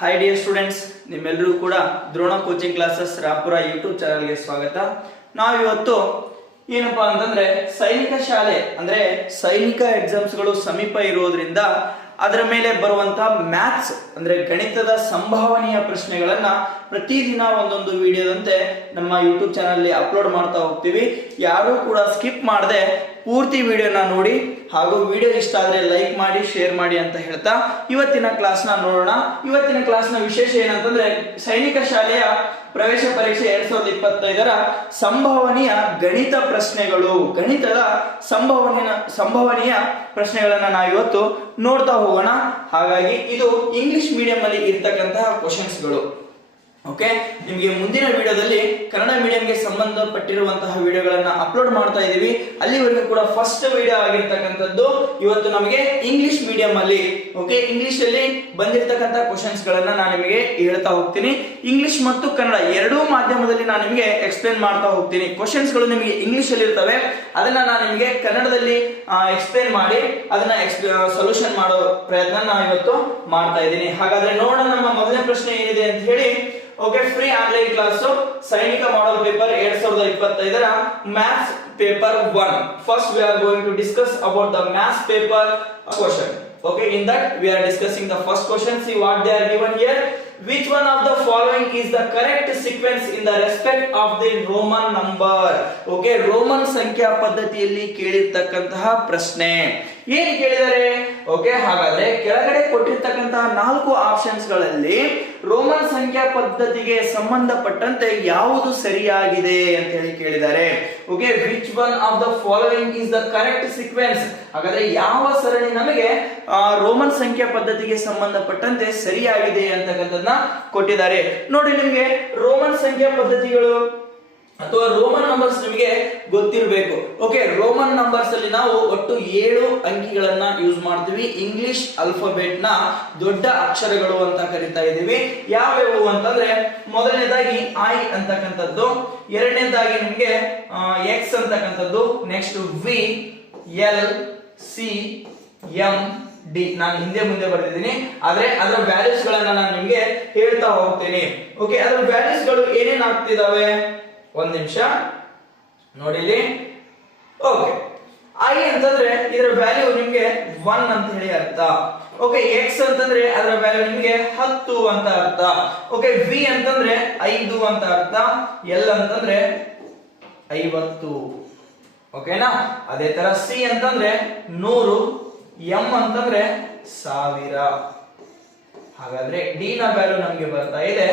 Hi dear students, ನಿಮ್ಮೆಲ್ಲರೂ ಕೂಡ Drona coaching classes ರಾಪುರ YouTube ಚಾನಲ್ಗೆ ಸ್ವಾಗತ. ನಾವಿವತ್ತು ಏನಪ್ಪಾ ಅಂತಂದ್ರೆ ಸೈನಿಕ ಶಾಲೆ ಅಂದ್ರೆ ಸೈನಿಕ ಎಕ್ಸಾಮ್ಸ್ಗಳು ಸಮೀಪ ಇರೋದ್ರಿಂದ ಅದರ ಮೇಲೆ ಬರುವಂತಹ ಮ್ಯಾಥ್ಸ್ ಅಂದ್ರೆ ಗಣಿತದ ಸಂಭಾವನೆಯ ಪ್ರಶ್ನೆಗಳನ್ನ ಪ್ರತಿದಿನ ಒಂದೊಂದು ವಿಡಿಯೋದಂತೆ ನಮ್ಮ ಯೂಟ್ಯೂಬ್ ಚಾನಲ್ ಅಪ್ಲೋಡ್ ಮಾಡ್ತಾ ಹೋಗ್ತೀವಿ. ಯಾರು ಕೂಡ ಸ್ಕಿಪ್ ಮಾಡದೆ ಪೂರ್ತಿ ವಿಡಿಯೋನ ನೋಡಿ ಹಾಗೂ ವಿಡಿಯೋ ಇಷ್ಟ ಆದ್ರೆ ಲೈಕ್ ಮಾಡಿ, ಶೇರ್ ಮಾಡಿ ಅಂತ ಹೇಳ್ತಾ ಇವತ್ತಿನ ಕ್ಲಾಸ್ನ ನೋಡೋಣ. ಇವತ್ತಿನ ಕ್ಲಾಸ್ನ ವಿಶೇಷ ಏನಂತಂದ್ರೆ ಸೈನಿಕ ಶಾಲೆಯ ಪ್ರವೇಶ ಪರೀಕ್ಷೆ 2025ರ ಸಂಭಾವನೆಯ ಗಣಿತ ಪ್ರಶ್ನೆಗಳು, ಗಣಿತದ ಸಂಭಾವನೆಯ ಪ್ರಶ್ನೆಗಳನ್ನ ನಾವಿವತ್ತು ನೋಡ್ತಾ ಹೋಗೋಣ. ಹಾಗಾಗಿ ಇದು ಇಂಗ್ಲಿಷ್ ಮೀಡಿಯಂ ಅಲ್ಲಿ ಇರ್ತಕ್ಕಂತಹ ಕ್ವಶನ್ಸ್ಗಳು. ಓಕೆ, ನಿಮಗೆ ಮುಂದಿನ ವಿಡಿಯೋದಲ್ಲಿ ಕನ್ನಡ ಮೀಡಿಯಂಗೆ ಸಂಬಂಧಪಟ್ಟಿರುವಂತಹ ವಿಡಿಯೋಗಳನ್ನ ಅಪ್ಲೋಡ್ ಮಾಡ್ತಾ ಇದೀವಿ. ಅಲ್ಲಿವರೆಗೂ ಕೂಡ ಫಸ್ಟ್ ವಿಡಿಯೋ ಆಗಿರ್ತಕ್ಕಂಥದ್ದು ಇವತ್ತು ನಮಗೆ ಇಂಗ್ಲಿಷ್ ಮೀಡಿಯಂ ಅಲ್ಲಿ. ಓಕೆ, ಇಂಗ್ಲಿಷ್ ಅಲ್ಲಿ ಬಂದಿರತಕ್ಕಂತ ಕ್ವಶನ್ಸ್ ಗಳನ್ನ ನಾನು ನಿಮಗೆ ಹೇಳ್ತಾ ಹೋಗ್ತೀನಿ. ಇಂಗ್ಲಿಷ್ ಮತ್ತು ಕನ್ನಡ ಎರಡೂ ಮಾಧ್ಯಮದಲ್ಲಿ ನಾನು ನಿಮಗೆ ಎಕ್ಸ್ಪ್ಲೇನ್ ಮಾಡ್ತಾ ಹೋಗ್ತೀನಿ. ಕ್ವಶನ್ಸ್ ಗಳು ನಿಮಗೆ ಇಂಗ್ಲಿಷ್ ಅಲ್ಲಿ ಇರ್ತವೆ, ಅದನ್ನ ನಾನು ನಿಮಗೆ ಕನ್ನಡದಲ್ಲಿ ಎಕ್ಸ್ಪ್ಲೇನ್ ಮಾಡಿ ಅದನ್ನ ಸೊಲ್ಯೂಷನ್ ಮಾಡೋ ಪ್ರಯತ್ನ ನಾನು ಇವತ್ತು ಮಾಡ್ತಾ ಇದ್ದೀನಿ. ಹಾಗಾದ್ರೆ ನೋಡೋಣ ನಮ್ಮ ಮೊದಲನೇ ಪ್ರಶ್ನೆ ಏನಿದೆ ಅಂತ ಹೇಳಿ. ಓಕೆ, ಫ್ರೀ ಆನ್ಲೈನ್ ಕ್ಲಾಸ್ ಸೈನಿಕ ಮಾಡೆಲ್ ಪೇಪರ್ 2025ರ maths paper 1. First we are going to discuss about the maths paper question. Okay, in that we are discussing the first question. See what they are given here. Which one of the following is the correct sequence in the respect of the Roman number? Okay, Roman ಸಂಖ್ಯಾ ಪದ್ಧತಿಯಲ್ಲಿ ಕೇಳಿರ್ತಕ್ಕಂತಹ ಪ್ರಶ್ನೆ ಏನು ಕೇಳಿದರೆ. Okay, ಹಾಗಾದ್ರೆ ಕೆಳಗಡೆ ಕೊಟ್ಟಿರ್ತಕ್ಕಂತಹ 4 options ಗಳಲ್ಲಿ Roman ಸಂಖ್ಯಾ ಪದ್ಧತಿಗೆ ಸಂಬಂಧಪಟ್ಟಂತೆ ಯಾವುದು ಸರಿಯಾಗಿದೆ ಅಂತ ಹೇಳಿ ಕೇಳಿದ್ದಾರೆ. Okay, which one of the following is the correct sequence. ಹಾಗಾದ್ರೆ ಯಾವ ಸರಣಿ ನಮಗೆ ರೋಮನ್ ಸಂಖ್ಯಾ ಪದ್ಧತಿಗೆ ಸಂಬಂಧಪಟ್ಟಂತೆ ಸರಿಯಾಗಿದೆ ಅಂತಕ್ಕಂಥದ್ದನ್ನ ಕೊಟ್ಟಿದ್ದಾರೆ. ನೋಡಿ, ನಿಮಗೆ ರೋಮನ್ ಸಂಖ್ಯಾ ಪದ್ಧತಿಗಳು ಅಥವಾ ರೋಮನ್ ನಂಬರ್ಸ್ ನಿಮಗೆ ಗೊತ್ತಿರಬೇಕು. ಓಕೆ, ರೋಮನ್ ನಂಬರ್ಸ್ ಅಲ್ಲಿ ನಾವು ಒಟ್ಟು 7 ಅಂಕಿಗಳನ್ನ ಯೂಸ್ ಮಾಡ್ತೀವಿ. ಇಂಗ್ಲಿಷ್ ಅಲ್ಫಾಬೆಟ್ ನ ದೊಡ್ಡ ಅಕ್ಷರಗಳು ಅಂತ ಕರಿತಾ ಇದೀವಿ. ಯಾವ್ಯಾವು ಅಂತಂದ್ರೆ ಮೊದಲನೇದಾಗಿ ಐ ಅಂತಕ್ಕಂಥದ್ದು, ಎರಡನೇದಾಗಿ ನಿಮಗೆ ಎಕ್ಸ್ ಅಂತಕ್ಕಂಥದ್ದು, next we, L, C, M, D. ನಾನು ಹಿಂದೆ ಮುಂದೆ ಬರ್ತಿದ್ದೀನಿ, ಆದ್ರೆ ಅದರ ವ್ಯಾಲ್ಯೂಸ್ ಗಳನ್ನ ನಾನು ನಿಮ್ಗೆ ಹೇಳ್ತಾ ಹೋಗ್ತೀನಿ. ಓಕೆ, ಅದರ ವ್ಯಾಲ್ಯೂಸ್ ಗಳು ಏನೇನ್ ಆಗ್ತಿದಾವೆ ಒಂದ್ ನಿಮಿಷ ನೋಡಿಲಿ. ಓಕೆ, ಐ ಅಂತಂದ್ರೆ ಇದರ ವ್ಯಾಲ್ಯೂ ನಿಮ್ಗೆ 1 ಅಂತ ಹೇಳಿ ಅರ್ಥ. ಓಕೆ, ಎಕ್ಸ್ ಅಂತಂದ್ರೆ ಅದರ ವ್ಯಾಲ್ಯೂ ನಿಮ್ಗೆ 10 ಅಂತ ಅರ್ಥ. ಓಕೆ, ವಿ ಅಂತಂದ್ರೆ 5 ಅಂತ ಅರ್ಥ, ಎಲ್ ಅಂತಂದ್ರೆ 50. ಓಕೆನಾ? ಅದೇ ತರ ಸಿ ಅಂತಂದ್ರೆ 100, ಎಂ ಅಂತಂದ್ರೆ 1000. ಹಾಗಾದ್ರೆ ಡಿ ನ ವ್ಯಾಲ್ಯೂ ನಮಗೆ ಬರ್ತಾ ಇದೆ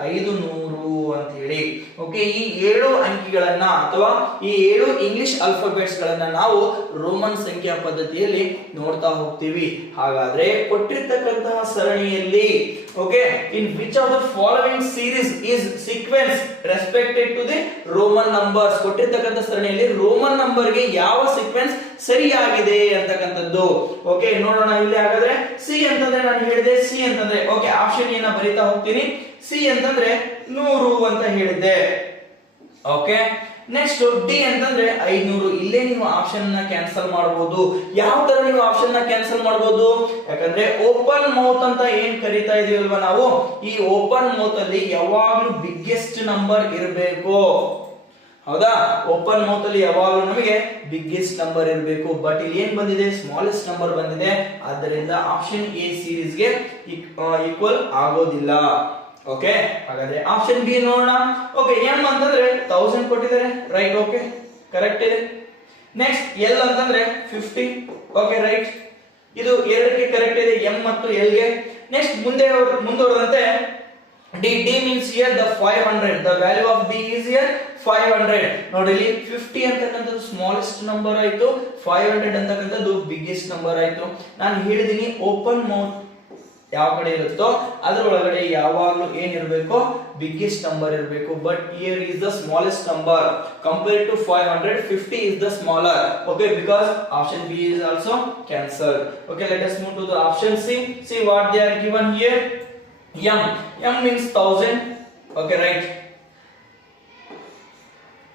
500 ಅಂತ ಹೇಳಿ. ಓಕೆ, ಈ 7 ಅಂಕಿಗಳನ್ನ ಅಥವಾ ಈ 7 ಇಂಗ್ಲಿಷ್ ಆಲ್ಫಾಬೆಟ್ಸ್ ಗಳನ್ನ ನಾವು ರೋಮನ್ ಸಂಖ್ಯಾ ಪದ್ಧತಿಯಲ್ಲಿ ನೋಡ್ತಾ ಹೋಗ್ತೀವಿ. ಹಾಗಾದ್ರೆ ಕೊಟ್ಟಿರ್ತಕ್ಕಂತಹ ಸರಣಿಯಲ್ಲಿ okay, in which of the following series is sequence respected to the Roman numbers. ಕೊಟ್ಟಿರ್ತಕ್ಕಂಥ ಸರಣಿಯಲ್ಲಿ ರೋಮನ್ ನಂಬರ್ ಗೆ ಯಾವ ಸೀಕ್ವೆನ್ಸ್ ಸರಿಯಾಗಿದೆ ಅಂತಕ್ಕಂಥದ್ದು. ಓಕೆ, ನೋಡೋಣ ಇಲ್ಲಿ. ಹಾಗಾದ್ರೆ ಸಿ ಅಂತಂದ್ರೆ ನಾನು ಹೇಳಿದೆ, ಸಿ ಅಂತಂದ್ರೆ ಓಕೆ ಆಪ್ಷನ್ ಏನ ಬರೀತಾ ಹೋಗ್ತೀನಿ. ಸಿ ಅಂತಂದ್ರೆ 100 ಅಂತ ಹೇಳಿದ್ದೆ. ಓಕೆ, ನೆಕ್ಸ್ಟ್ ಡಿ ಅಂತಂದ್ರೆ 500. ಇಲ್ಲೇ ನೀವು ಆಪ್ಷನ್ ನ ಕ್ಯಾನ್ಸಲ್ ಮಾಡಬಹುದು. ಯಾವ ತರ ನೀವು ಆಪ್ಷನ್ ನ ಕ್ಯಾನ್ಸಲ್ ಮಾಡಬಹುದು? ಯಾಕಂದ್ರೆ ಓಪನ್ ಮೌತ್ ಅಂತ ಏನ್ ಕರೀತಾ ಇದೀವಲ್ವಾ ನಾವು, ಈ ಓಪನ್ ಮೌತ್ ಅಲ್ಲಿ ಯಾವಾಗ್ಲೂ ಬಿಗ್ಗೆಸ್ಟ್ ನಂಬರ್ ಇರಬೇಕು. ಹೌದಾ? ಓಪನ್ ಮೌತ್ ಅಲ್ಲಿ ಯಾವಾಗಲೂ ನಮಗೆ ಬಿಗ್ಗೆಸ್ಟ್ ನಂಬರ್ ಇರಬೇಕು. ಬಟ್ ಇಲ್ಲಿ ಏನ್ ಬಂದಿದೆ? ಸ್ಮಾಲೆಸ್ಟ್ ನಂಬರ್ ಬಂದಿದೆ. ಆದ್ದರಿಂದ ಆಪ್ಷನ್ ಎ ಸೀರೀಸ್ ಗೆ ಈಕ್ವಲ್ ಆಗೋದಿಲ್ಲ. ಓಕೆ, ಹಾಗಾದ್ರೆ ಆಪ್ಷನ್ ಬಿ ನೋಡೋಣ. ಓಕೆ, ಎಂ ಅಂತಂದ್ರೆ 1000 ಕೊಟ್ಟಿದ್ದಾರೆ, ರೈಟ್. ಓಕೆ, ಕರೆಕ್ಟ್ ಇದೆ. ನೆಕ್ಸ್ಟ್ ಎಲ್ ಅಂತಂದ್ರೆ 50. Okay, right. ಇದು ಎರಡಕ್ಕೆ ಕರೆಕ್ಟ್ ಇದೆ, ಎಂ ಮತ್ತು ಎಲ್ ಗೆ. ನೆಕ್ಸ್ಟ್ ಮುಂದುವರೆದಂತೆ D means here the 500. The value of D is here 500. ನೋಡಿ, ಇಲ್ಲಿ 50 ಅಂತಕ್ಕಂಥದ್ದು ಸ್ಮಾಲೆಸ್ಟ್ ನಂಬರ್ ಆಯ್ತು, 500 ಅಂತಕ್ಕಂಥದ್ದು ಬಿಗ್ಗೆಸ್ಟ್ ನಂಬರ್ ಆಯ್ತು. ನಾನು ಹೇಳಿದೀನಿ ಓಪನ್ ಮೌತ್ ಯಾವ ಕಡೆ ಇರುತ್ತೋ ಅದರ ಒಳಗಡೆ ಯಾವಾಗಲೂ ಏನಿರಬೇಕು? ಬಿಗ್ಗೆಸ್ಟ್ ನಂಬರ್ ಇರಬೇಕು. But here is the smallest number compared to 500. 50 is the smaller. Okay, because option B is also cancelled. Okay, let us move to the option C. See what they are given here. M means 1000. Okay, right.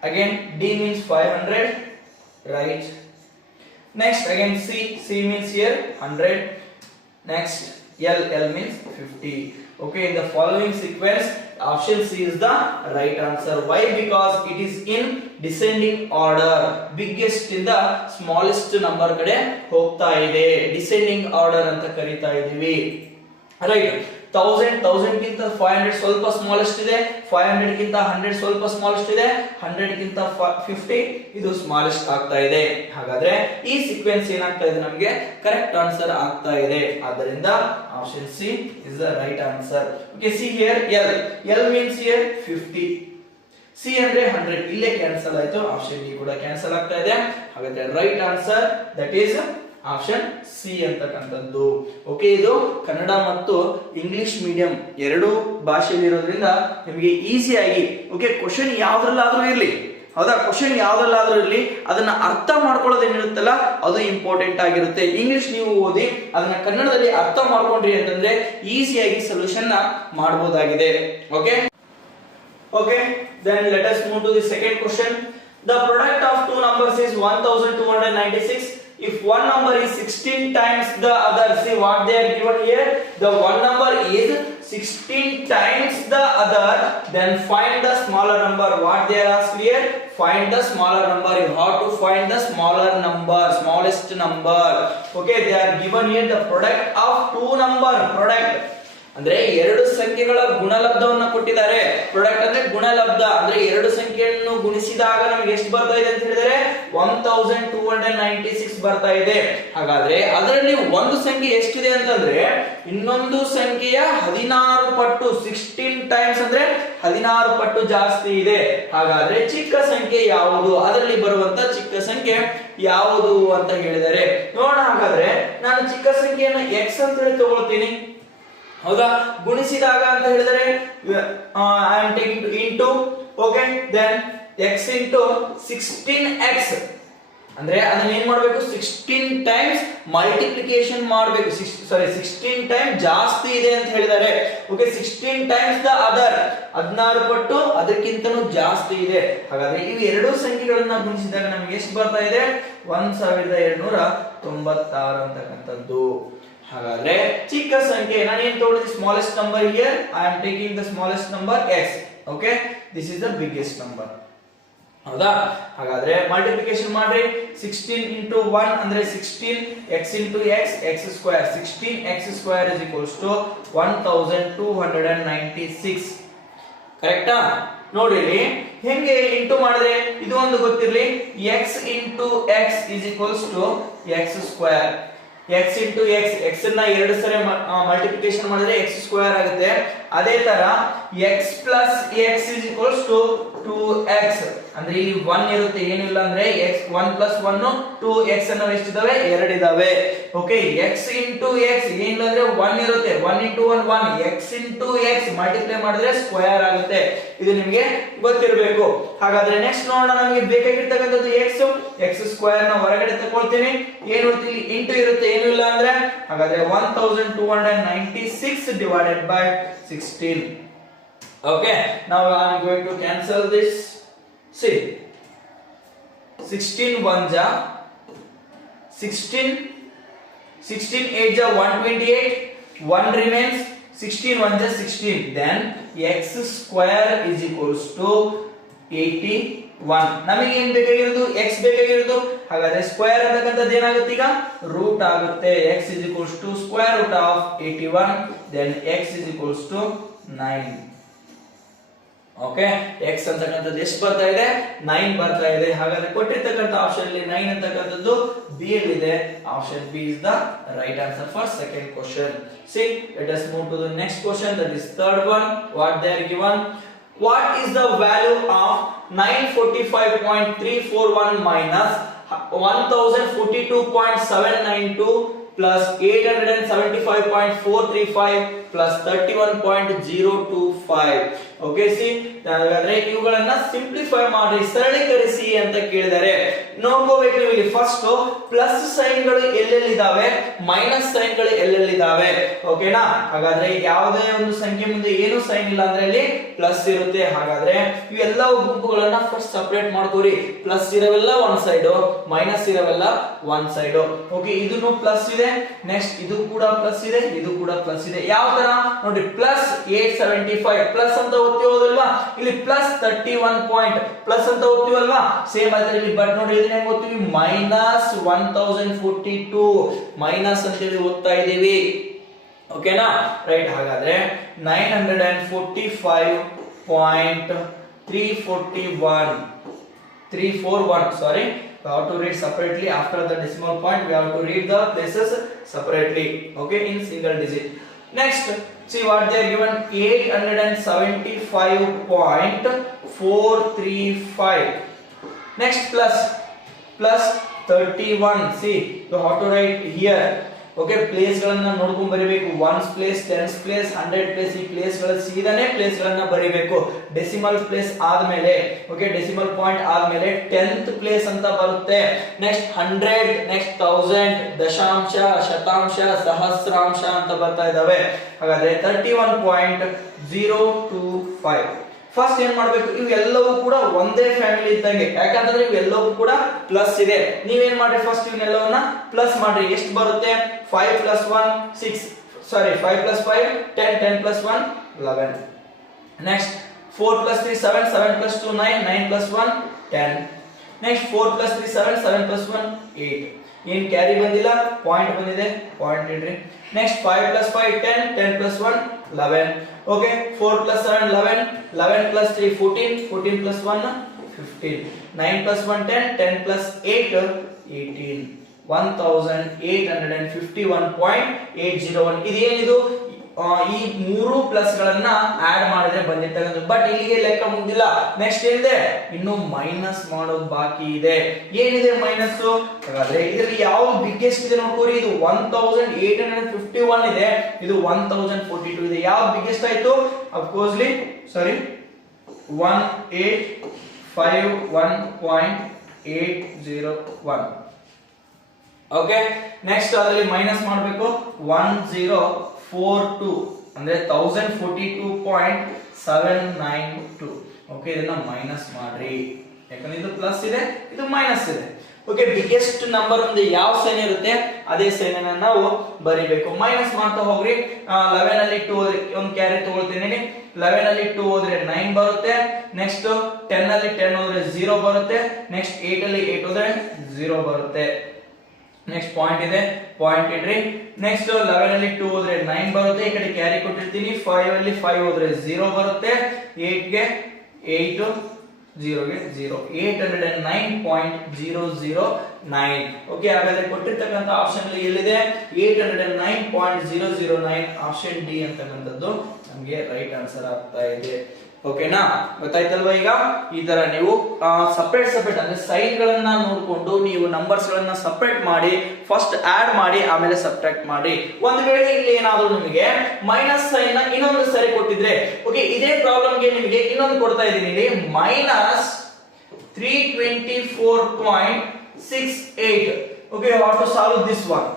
Again D means 500, right. Next again C means here 100. Next L means 50. Okay, in the following sequence, option C is the right answer. Why? Because it is in descending order. Biggest ಇಂದ smallest number ಕಡೆ ಹೋಗ್ತಾ ಇದೆ. Descending order ಅಂತ ಕರೀತಾ ಇದೀವಿ. Right. 1000 ಗಿಂತ 500 ಸ್ವಲ್ಪ smallest ಇದೆ, 500 ಗಿಂತ 100 ಸ್ವಲ್ಪ ಸ್ಮಾಲೆಸ್ಟ್ ಇದೆ, 100 ಗಿಂತ 50 ಇದು ಸ್ಮಾಲೆಸ್ಟ್ ಆಗ್ತಾ ಇದೆ. ಹಾಗಾದ್ರೆ ಈ ಸೀಕ್ವೆನ್ಸ್ ಏನಾಗ್ತಾ ಇದೆ ನಮಗೆ ಕರೆಕ್ಟ್ ಆನ್ಸರ್ ಆಗ್ತಾ ಇದೆ. ಆದ್ದರಿಂದ option C is the right answer. Okay, see here L means here 50, C ಅಂದ್ರೆ 100 ಇಲ್ಲೇ ಕ್ಯಾನ್ಸಲ್ ಆಯ್ತು, ಆಪ್ಷನ್ ಡಿ ಕೂಡ ಕ್ಯಾನ್ಸಲ್ ಆಗ್ತಾ ಇದೆ. ಹಾಗಾದ್ರೆ right answer that is option C ಅಂತಕ್ಕಂಥದ್ದು. ಓಕೆ, ಇದು ಕನ್ನಡ ಮತ್ತು ಇಂಗ್ಲಿಷ್ ಮೀಡಿಯಂ ಎರಡು ಭಾಷೆಯಲ್ಲಿ ಇರೋದ್ರಿಂದ ನಿಮಗೆ ಈಸಿಯಾಗಿ ಓಕೆ ಕ್ವಶನ್ ಯಾವ್ದ್ರಲ್ಲಾದ್ರೂ ಇರಲಿ, ಹೌದಾ, ಕ್ವಶನ್ ಯಾವ್ದ್ರಲ್ಲಾದ್ರೂ ಇರಲಿ ಅದನ್ನ ಅರ್ಥ ಮಾಡ್ಕೊಳ್ಳೋದು ಏನಿರುತ್ತಲ್ಲ ಅದು ಇಂಪಾರ್ಟೆಂಟ್ ಆಗಿರುತ್ತೆ. ಇಂಗ್ಲಿಷ್ ನೀವು ಓದಿ ಅದನ್ನ ಕನ್ನಡದಲ್ಲಿ ಅರ್ಥ ಮಾಡ್ಕೊಂಡ್ರಿ ಅಂತಂದ್ರೆ ಈಸಿಯಾಗಿ ಸೊಲ್ಯೂಷನ್ ಮಾಡಬಹುದಾಗಿದೆ. Okay okay, then let us move to the second question. The product of two numbers is 1296. If one number is 16 times the other, see what they are given here. The one number is 16 times the other, then find the smaller number. What they are asked here? Find the smaller number. You have to find the smaller number, smallest number. Okay, they are given here the product of two number. Product ಅಂದ್ರೆ ಎರಡು ಸಂಖ್ಯೆಗಳ ಗುಣಲಬ್ಧವನ್ನ ಕೊಟ್ಟಿದ್ದಾರೆ. Product ಅಂದ್ರೆ ಗುಣಲಬ್ಧ ಅಂದ್ರೆ ಎರಡು ಸಂಖ್ಯೆಯನ್ನು ಗುಣಿಸಿದಾಗ ನಮಗೆ ಎಷ್ಟು ಬರ್ತಾ ಇದೆ ಅಂತ ಹೇಳಿದರೆ 1296 ಬರ್ತಾ ಇದೆ. ಹಾಗಾದ್ರೆ ಅದರಲ್ಲಿ ಒಂದು ಸಂಖ್ಯೆ ಎಷ್ಟಿದೆ ಅಂತಂದ್ರೆ ಇನ್ನೊಂದು ಸಂಖ್ಯೆಯ 16 ಪಟ್ಟು, 16 ಟೈಮ್ಸ್ ಅಂದ್ರೆ 16 ಪಟ್ಟು ಜಾಸ್ತಿ ಇದೆ. ಹಾಗಾದ್ರೆ ಚಿಕ್ಕ ಸಂಖ್ಯೆ ಯಾವುದು, ಅದರಲ್ಲಿ ಬರುವಂತ ಚಿಕ್ಕ ಸಂಖ್ಯೆ ಯಾವುದು ಅಂತ ಹೇಳಿದರೆ ನೋಡೋಣ. ಹಾಗಾದ್ರೆ ನಾನು ಚಿಕ್ಕ ಸಂಖ್ಯೆಯನ್ನ x ಅಂತ ಹೇಳಿ ತಗೊಳ್ತೀನಿ, ಹೌದಾ. ಗುಣಿಸಿದಾಗ ಅಂತ ಹೇಳಿದರೆ I am taking into, okay, then x into 16x ಅಂದ್ರೆ ಅದನ್ನ ಏನ್ ಮಾಡಬೇಕು 16 ಟೈಮ್ಸ್ ಮಲ್ಟಿಪ್ಲಿಕೇಶನ್ ಮಾಡಬೇಕು. 16 ಟೈಮ್ ಜಾಸ್ತಿ ಇದೆ ಅಂತ ಹೇಳಿದ್ದಾರೆ. ಓಕೆ, 16 ಟೈಮ್ಸ್ ದ ಅದರ್ 16 ಪಟ್ಟು ಅದಕ್ಕಿಂತನೂ ಜಾಸ್ತಿ ಇದೆ. ಹಾಗಾದ್ರೆ ಇವು ಎರಡು ಸಂಖ್ಯೆಗಳನ್ನ ಗುಣಿಸಿದಾಗ ನಮಗೆ ಎಷ್ಟು ಬರ್ತಾ ಇದೆ 1296 ಅಂತಕ್ಕಂಥದ್ದು. ಹಾಗಾದ್ರೆ ಚಿಕ್ಕ ಸಂಖ್ಯೆ ನಾನು ಏನು ತಗೊಳ್ತೀನಿ, smallest number here I am taking the smallest number x. Okay, this is the biggest number, ಹೌದಾ. ಹಾಗಾದ್ರೆ ಮಲ್ಟಿಪ್ಲಿಕೇಶನ್ ಮಾಡ್ರಿ. 16 into 1 ಅಂದ್ರೆ 16, x into x, x square. 16x square is equals to 1296. ಕರೆಕ್ಟಾ? ನೋಡಿ ಹೆಂಗೆ ಇಂಟು ಮಾಡಿದ್ರೆ ಇದು ಒಂದು ಗೊತ್ತಿರಲಿ, x into x is equals to x square. x into x, x ಅನ್ನ ಎರಡು ಸರಿ ಮಲ್ಟಿಪ್ಲಿಕೇಶನ್ ಮಾಡಿದ್ರೆ x ಸ್ಕ್ವೇರ್ ಆಗುತ್ತೆ. ಅದೇ ತರ x plus x is equals to 2x ಅಂದ್ರೆ ಇಲ್ಲಿ 1 ಇರುತ್ತೆ, ಏನಿಲ್ಲ ಅಂದ್ರೆ x 1 plus 1 2x ಅನ್ನೋ ಎಷ್ಟಿದಾವೆ, ಎರಡು ಇದಾವೆ. ಓಕೆ, x into x ಏನಿಲ್ಲ ಅಂದ್ರೆ 1 ಇರುತ್ತೆ, 1 into 1 1, x into x multiply ಮಾಡಿದ್ರೆ ಸ್ಕ್ವೇರ್ ಆಗುತ್ತೆ. ಇದು ನಿಮಗೆ ಗೊತ್ತಿರಬೇಕು. ಹಾಗಾದ್ರೆ ನೆಕ್ಸ್ಟ್ ನೋಡೋಣ, ನಮಗೆ ಬೇಕಾಗಿರ್ತಕ್ಕಂಥದ್ದು x ಸ್ಕ್ವೇರ್ ನ ಹೊರಗಡೆ ತಗೊಳ್ತೀನಿ, ಏನು ಇಲ್ಲಿ ಇಂಟು ಇರುತ್ತೆ, ಏನು ಇಲ್ಲ ಅಂದ್ರೆ. ಹಾಗಾದ್ರೆ 1296 divided by 16. Okay, now I am going to cancel this. See, 16 1 ja 16, 16 8 ja 128, 1 remains, 16 1 ja 16. Then x square is equals to 81. ನಮಗೆ ಏನು ಬೇಕಾಗಿರೋದು, x ಬೇಕಾಗಿರೋದು. ಹಾಗಾದ್ರೆ ಸ್ಕ್ವೇರ್ ಅಂತಕ್ಕಂಥದ್ದು ಏನಾಗುತ್ತೆ, ಈಗ ರೂಟ್ ಆಗುತ್ತೆ. x is equals to square root of 81, then x is equals to 9. Okay, x ಅಂತಕ್ಕಂಥದ್ದು ಎಷ್ಟು ಬರ್ತಾ ಇದೆ, 9 ಬರ್ತಾ ಇದೆ. ಹಾಗಾದ್ರೆ ಕೊಟ್ಟಿರ್ತಕ್ಕಂಥ ಆಪ್ಷನ್ ಅಲ್ಲಿ 9 ಅಂತಕ್ಕಂಥದ್ದು ಬಿ ಅಲ್ಲಿ ಇದೆ. Option B is the right answer for second question. See, let us move to the next question, that is third one. What they are given, what is the value of 945.341 minus 1042.792 plus 875.435 plus 31.025? Okay C ಹಾಗಾದ್ರೆ ಇವುಗಳನ್ನ simplify ಮಾಡಿ ಸರಳೀಕರಿಸಿ ಅಂತ ಕೇಳಿದರೆ ನೋಡ್ಕೋಬೇಕು ನೀವು ಇಲ್ಲಿ first plus sine ಗಳು ಎಲ್ಲೆಲ್ಲಿದ್ದಾವೆ minus sine ಗಳು ಎಲ್ಲೆಲ್ಲಿದ್ದಾವೆ ಓಕೆನಾ ಹಾಗಾದ್ರೆ ಯಾವುದೇ ಒಂದು ಸಂಖ್ಯೆ ಮುಂದೆ ಏನು ಸೈನ್ ಇಲ್ಲ ಅಂದ್ರೆ ಇಲ್ಲಿ ಪ್ಲಸ್ ಇರುತ್ತೆ ಹಾಗಾದ್ರೆ ಇವೆಲ್ಲವೂ ಗುಂಪುಗಳನ್ನ ಫಸ್ಟ್ ಸಪರೇಟ್ ಮಾಡ್ಕೋರಿ ಪ್ಲಸ್ ಇರವೆಲ್ಲ ಒನ್ ಸೈಡ್ ಮೈನಸ್ ಇರವೆಲ್ಲ ಒನ್ ಸೈಡ್ ಓಕೆ ಇದನ್ನು ಪ್ಲಸ್ ಇದೆ ನೆಕ್ಸ್ಟ್ ಇದು ಕೂಡ ಪ್ಲಸ್ ಇದೆ ಇದು ಕೂಡ ಪ್ಲಸ್ ಇದೆ ಯಾವ ತರ ನೋಡಿ ಪ್ಲಸ್ 875 ಪ್ಲಸ್ ಅಂತ ಓದ್ತೀವಲ್ವಾ ಇಲ್ಲಿ ಪ್ಲಸ್ 31 ಪಾಯಿಂಟ್ ಪ್ಲಸ್ ಅಂತ ಓದ್ತೀವಲ್ವಾ ಸೇಮ್ ಅದೇ ಇಲ್ಲಿ ಬಟ್ ನೋಡಿ ಇದನ್ನ ಹೆಂಗ್ ಓದ್ತೀವಿ ಮೈನಸ್ 1042 ಮೈನಸ್ ಅಂತ ಹೇಳಿ ಓದ್ತಾ ಇದೀವಿ ಓಕೆನಾ ರೈಟ್ ಹಾಗಾದ್ರೆ 945.341 sorry we have to read separately after the decimal point we have to read the places separately okay in single digit next see what they are given 875.435 next plus 31 see you have to write here okay place ಗಳನ್ನ ನೋಡ್ಕೊಂಡು ಬರಿಬೇಕು 1s place 10s place 100 place ಈ place ಗಳ ಸೀದಾನೇ place ಗಳನ್ನ ಬರಿಬೇಕು decimal place ಆದ್ಮೇಲೆ okay decimal point ಆದ್ಮೇಲೆ 10th place ಅಂತ ಬರುತ್ತೆ ನೆಕ್ಸ್ಟ್ 100 ನೆಕ್ಸ್ಟ್ 1000 ದಶಾಂಶ ಶತಾಂಶ ಸಹಸ್ರಾಂಶ ಅಂತ ಬರ್ತಾ ಇದಾವೆ ಹಾಗಾದ್ರೆ 31.025 ಫಸ್ಟ್ ಏನ್ ಮಾಡಬೇಕು ಇವೆಲ್ಲವೂ ಕೂಡ ಒಂದೇ ಫ್ಯಾಮಿಲಿ ಇದ್ದಂಗೆ ಯಾಕಂದ್ರೆ ಇವೆಲ್ಲವೂ ಕೂಡ ಪ್ಲಸ್ ಇದೆ ನೀವೇನ್ ಮಾಡ್ರಿ ಫಸ್ಟ್ ಇವನ್ನೆಲ್ಲವನ್ನ ಪ್ಲಸ್ ಮಾಡ್ರಿ ಎಷ್ಟು ಬರುತ್ತೆ 5 plus 1 6 sorry 5 plus 5 10 10 plus 1 11 next 4 plus 3 7 7 plus 2 9 9 plus 1 10 next 4 plus 3 7 7 plus 1 8 ಏನ್ ಕ್ಯಾರಿ ಬಂದಿಲ್ಲ ಪಾಯಿಂಟ್ ಬಂದಿದೆ ಪಾಯಿಂಟ್ ಇಡ್ರಿ next 5 plus 5 10 10 plus 1 11 okay 4 plus 7 11 11 plus 3 14 14 plus 1 15 9 plus 1 10 10 plus 8 18 1851.801 ಇದೇನಿದು ಈ ಮೂರು ಪ್ಲಸ್ ಗಳನ್ನ ಆಡ್ ಮಾಡಿದ್ರೆ ಬಂದಿರ್ತಕ್ಕಂಥ ಬಟ್ ಇಲ್ಲಿಗೆ ಲೆಕ್ಕ ಮುಗಿದಿಲ್ಲ ನೆಕ್ಸ್ಟ್ ಏನಿದೆ ಇನ್ನು ಮೈನಸ್ ಮಾಡೋದು ಬಾಕಿ ಇದೆ ಏನಿದೆ ಮೈನಸ್ ಹಾಗಾದ್ರೆ ಇದರಲ್ಲಿ ಯಾವುದು ಬಿಗ್ಗೆಸ್ಟ್ ಇದೆ ನೋಡ್ಕೋರಿ ಇದು 1851 ಇದೆ ಇದು 1042 ಇದೆ ಯಾವುದು ಬಿಗ್ಗೆಸ್ಟ್ ಆಯ್ತು ಅಫ್ಕೋರ್ಸ್ಲಿ ಸಾರಿ 1851.801 ಓಕೆ ನೆಕ್ಸ್ಟ್ ಅದರಲ್ಲಿ ಮೈನಸ್ ಮಾಡಬೇಕು 1042 ಅಂದ್ರೆ 1042.792 ಓಕೆ ಇದನ್ನ ಮೈನಸ್ ಮಾಡ್ರಿ ಯಾಕಂದ್ರೆ ಇದು ಪ್ಲಸ್ ಇದೆ ಇದು ಮೈನಸ್ ಇದೆ ಓಕೆ ಬಿಗ್ಗೆಸ್ಟ್ ನಂಬರ್ ಒಂದು ಯಾವ ಸೈನ್ ಇರುತ್ತೆ ಅದೇ ಸೈನ್ ಅನ್ನ ನಾವು ಬರಿಬೇಕು ಮೈನಸ್ ಮಾಡ್ತಾ ಹೋಗ್ರಿ 11 ಅಲ್ಲಿ 2 ಒಂದು ಕ್ಯಾರಿ ತಗೊಳ್ತೀನಿ 11 ಅಲ್ಲಿ 2 ಹೋದ್ರೆ 9 ಬರುತ್ತೆ ನೆಕ್ಸ್ಟ್ 10 ಅಲ್ಲಿ 10 ಹೋದ್ರೆ 0 ಬರುತ್ತೆ ನೆಕ್ಸ್ಟ್ 8 ಅಲ್ಲಿ 8 ಹೋದ್ರೆ 0 ಬರುತ್ತೆ ನೆಕ್ಸ್ಟ್ ಪಾಯಿಂಟ್ ಇದೆ ಪಾಯಿಂಟ್ ಇಡ್ರಿ ನೆಕ್ಸ್ಟ್ 11 ಅಲ್ಲಿ 2 ಹೋದ್ರೆ 9 ಬರುತ್ತೆ ಈ ಕಡೆ ಕ್ಯಾರಿ ಕೊಟ್ಟಿರ್ತೀನಿ 5 ಅಲ್ಲಿ 5 ಹೋದ್ರೆ 0 ಬರುತ್ತೆ 8 ಗೆ 8 0 ಗೆ 0 809.009 ಓಕೆ ಹಾಗಾದ್ರೆ ಕೊಟ್ಟಿರ್ತಕ್ಕಂಥ ಆಪ್ಷನ್ ಅಲ್ಲಿ ಎಲ್ಲಿದೆ 809.009 ಆಪ್ಷನ್ ಡಿ ಅಂತಕ್ಕಂಥದ್ದು ನಮಗೆ ರೈಟ್ ಆನ್ಸರ್ ಆಗ್ತಾ ಇದೆ ಓಕೆನಾ ಗೊತ್ತಾಯ್ತಲ್ವಾ ಈಗ ಈ ತರ ನೀವು ಸಪರೇಟ್ ಅಂದ್ರೆ ಸೈನ್ ಗಳನ್ನ ನೋಡಿಕೊಂಡು ನೀವು ನಂಬರ್ಸ್ ಗಳನ್ನ ಸಪರೇಟ್ ಮಾಡಿ ಫಸ್ಟ್ ಆಡ್ ಮಾಡಿ ಆಮೇಲೆ ಸಬ್ಟ್ರಾಕ್ಟ್ ಮಾಡಿ ಒಂದು ವೇಳೆ ಇಲ್ಲಿ ಏನಾದರೂ ನಿಮಗೆ ಮೈನಸ್ ಸೈನ್ ನ ಇನ್ನೊಂದು ಸರಿ ಕೊಟ್ಟಿದ್ರೆ ಓಕೆ ಇದೇ ಪ್ರಾಬ್ಲಮ್ ಗೆ ನಿಮಗೆ ಇನ್ನೊಂದು ಕೊಡ್ತಾ ಇದ್ದೀನಿ ಇಲ್ಲಿ minus 324.68 okay how to solve this one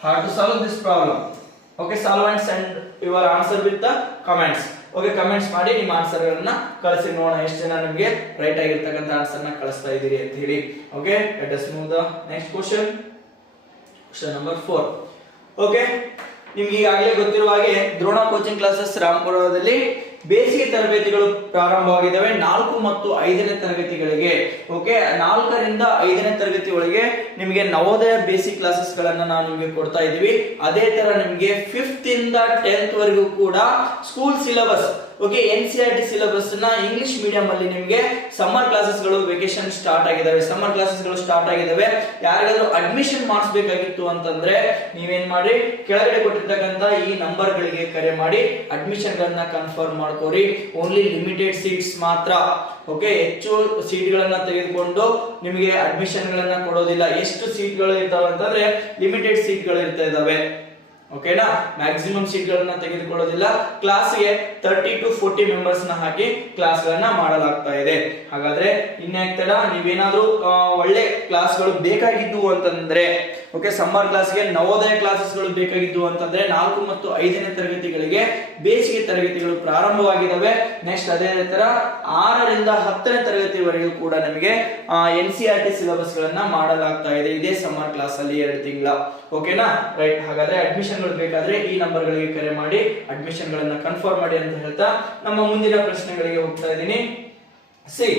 how to solve this problem okay solve and send your answer with the comments okay comments ಮಾಡಿ ನಿಮ್ಮ ಆನ್ಸರ್ ಗಳನ್ನ ಕಳಿಸಿ ನೋಡೋಣ ಎಷ್ಟು ಜನ ನಿಮಗೆ ರೈಟ್ ಆಗಿರ್ತಕ್ಕಂಥ ಆನ್ಸರ್ ನ ಕಳಿಸ್ತಾ ಇದ್ದೀರಿ ಅಂತ ಹೇಳಿ okay let us move the next question number 4 okay ನಿಮಗೆ ಈಗಾಗಲೇ ಗೊತ್ತಿರುವ ಹಾಗೆ ದ್ರೋಣ ಕೋಚಿಂಗ್ ಕ್ಲಾಸಸ್ ರಾಮಪುರದಲ್ಲಿ ಬೇಸಿಗೆ ತರಬೇತಿಗಳು ಪ್ರಾರಂಭವಾಗಿದ್ದಾವೆ 4 ಮತ್ತು 5ನೇ ತರಗತಿಗಳಿಗೆ ಓಕೆ 4 ರಿಂದ 5ನೇ ತರಗತಿ ಒಳಗೆ ನಿಮಗೆ ನವೋದಯ ಬೇಸಿಕ್ ಕ್ಲಾಸಸ್ ಗಳನ್ನ ನಾವು ನಿಮಗೆ ಕೊಡ್ತಾ ಇದೀವಿ ಅದೇ ತರ ನಿಮಗೆ 5th ಇಂದ 10th ವರೆಗೂ ಕೂಡ school syllabus okay NCERT syllabus ನ ಇಂಗ್ಲಿಷ್ ಮೀಡಿಯಂ ಅಲ್ಲಿ ನಿಮಗೆ ಸಮ್ಮರ್ ಕ್ಲಾಸಸ್ ಗಳು ವೆಕೇಶನ್ ಸ್ಟಾರ್ಟ್ ಆಗಿದಾವೆ ಸಮ್ಮರ್ ಕ್ಲಾಸಸ್ ಗಳು ಸ್ಟಾರ್ಟ್ ಆಗಿದಾವೆ ಯಾರಿಗಾದ್ರೂ ಅಡ್ಮಿಷನ್ ಮಾಡಿಸಬೇಕಾಗಿತ್ತು ಅಂತಂದ್ರೆ ನೀವೇನ್ ಮಾಡಿ ಕೆಳಗಡೆ ಕೊಟ್ಟಿರ್ತಕ್ಕಂತ ಈ ನಂಬರ್ ಗಳಿಗೆ ಕರೆ ಮಾಡಿ ಅಡ್ಮಿಷನ್ ಗಳನ್ನ ಕನ್ಫರ್ಮ್ ಮಾಡ್ಕೋರಿ ಓನ್ಲಿ ಲಿಮಿಟೆಡ್ ಸೀಟ್ಸ್ ಮಾತ್ರ ಓಕೆ ಹೆಚ್ಚು ಸೀಟ್ ಗಳನ್ನ ತೆಗೆದುಕೊಂಡು ನಿಮಗೆ ಅಡ್ಮಿಷನ್ ಗಳನ್ನ ಕೊಡೋದಿಲ್ಲ ಎಷ್ಟು ಸೀಟ್ ಗಳು ಇರ್ತಾವೆ ಅಂತಂದ್ರೆ ಲಿಮಿಟೆಡ್ ಸೀಟ್ ಗಳು ಇರ್ತಾ ಇದಾವೆ ಓಕೆನಾ. ಮ್ಯಾಕ್ಸಿಮಮ್ ಸೀಟ್ ಗಳನ್ನ ತೆಗೆದುಕೊಳ್ಳೋದಿಲ್ಲ. ಕ್ಲಾಸ್ಗೆ 30 to 40 ಮೆಂಬರ್ಸ್ ನ ಹಾಕಿ ಕ್ಲಾಸ್ ಗಳನ್ನ ಮಾಡಲಾಗ್ತಾ ಇದೆ. ಹಾಗಾದ್ರೆ ಇನ್ಯಾಕ್ತಡ ನೀವೇನಾದ್ರೂ ಒಳ್ಳೆ ಕ್ಲಾಸ್ಗಳು ಬೇಕಾಗಿದ್ದು ಅಂತಂದ್ರೆ, ಓಕೆ, ಸಮ್ಮರ್ ಕ್ಲಾಸ್ಗೆ ನವೋದಯ ಕ್ಲಾಸಸ್ಗಳು ಬೇಕಾಗಿದ್ದು ಅಂತಂದ್ರೆ 4 ಮತ್ತು 5ನೇ ತರಗತಿಗಳಿಗೆ ಬೇಸಿಗೆ ತರಗತಿಗಳು ಪ್ರಾರಂಭವಾಗಿದ್ದಾವೆ. ನೆಕ್ಸ್ಟ್ ಅದೇ ತರ 6ರಿಂದ 10ನೇ ತರಗತಿವರೆಗೂ ಕೂಡ ನಮಗೆ NCERT ಸಿಲೆಬಸ್ ಗಳನ್ನ ಮಾಡಲಾಗ್ತಾ ಇದೆ ಇದೇ ಸಮ್ಮರ್ ಕ್ಲಾಸ್ ಅಲ್ಲಿ 2 ತಿಂಗಳ. ಓಕೆನಾ, ರೈಟ್. ಹಾಗಾದ್ರೆ ಅಡ್ಮಿಷನ್ ಗಳು ಬೇಕಾದ್ರೆ ಈ ನಂಬರ್ ಗಳಿಗೆ ಕರೆ ಮಾಡಿ ಅಡ್ಮಿಷನ್ ಗಳನ್ನ ಕನ್ಫರ್ಮ್ ಮಾಡಿ ಅಂತ ಹೇಳ್ತಾ ನಮ್ಮ ಮುಂದಿನ ಪ್ರಶ್ನೆಗಳಿಗೆ ಹೋಗ್ತಾ ಇದ್ದೀನಿ. C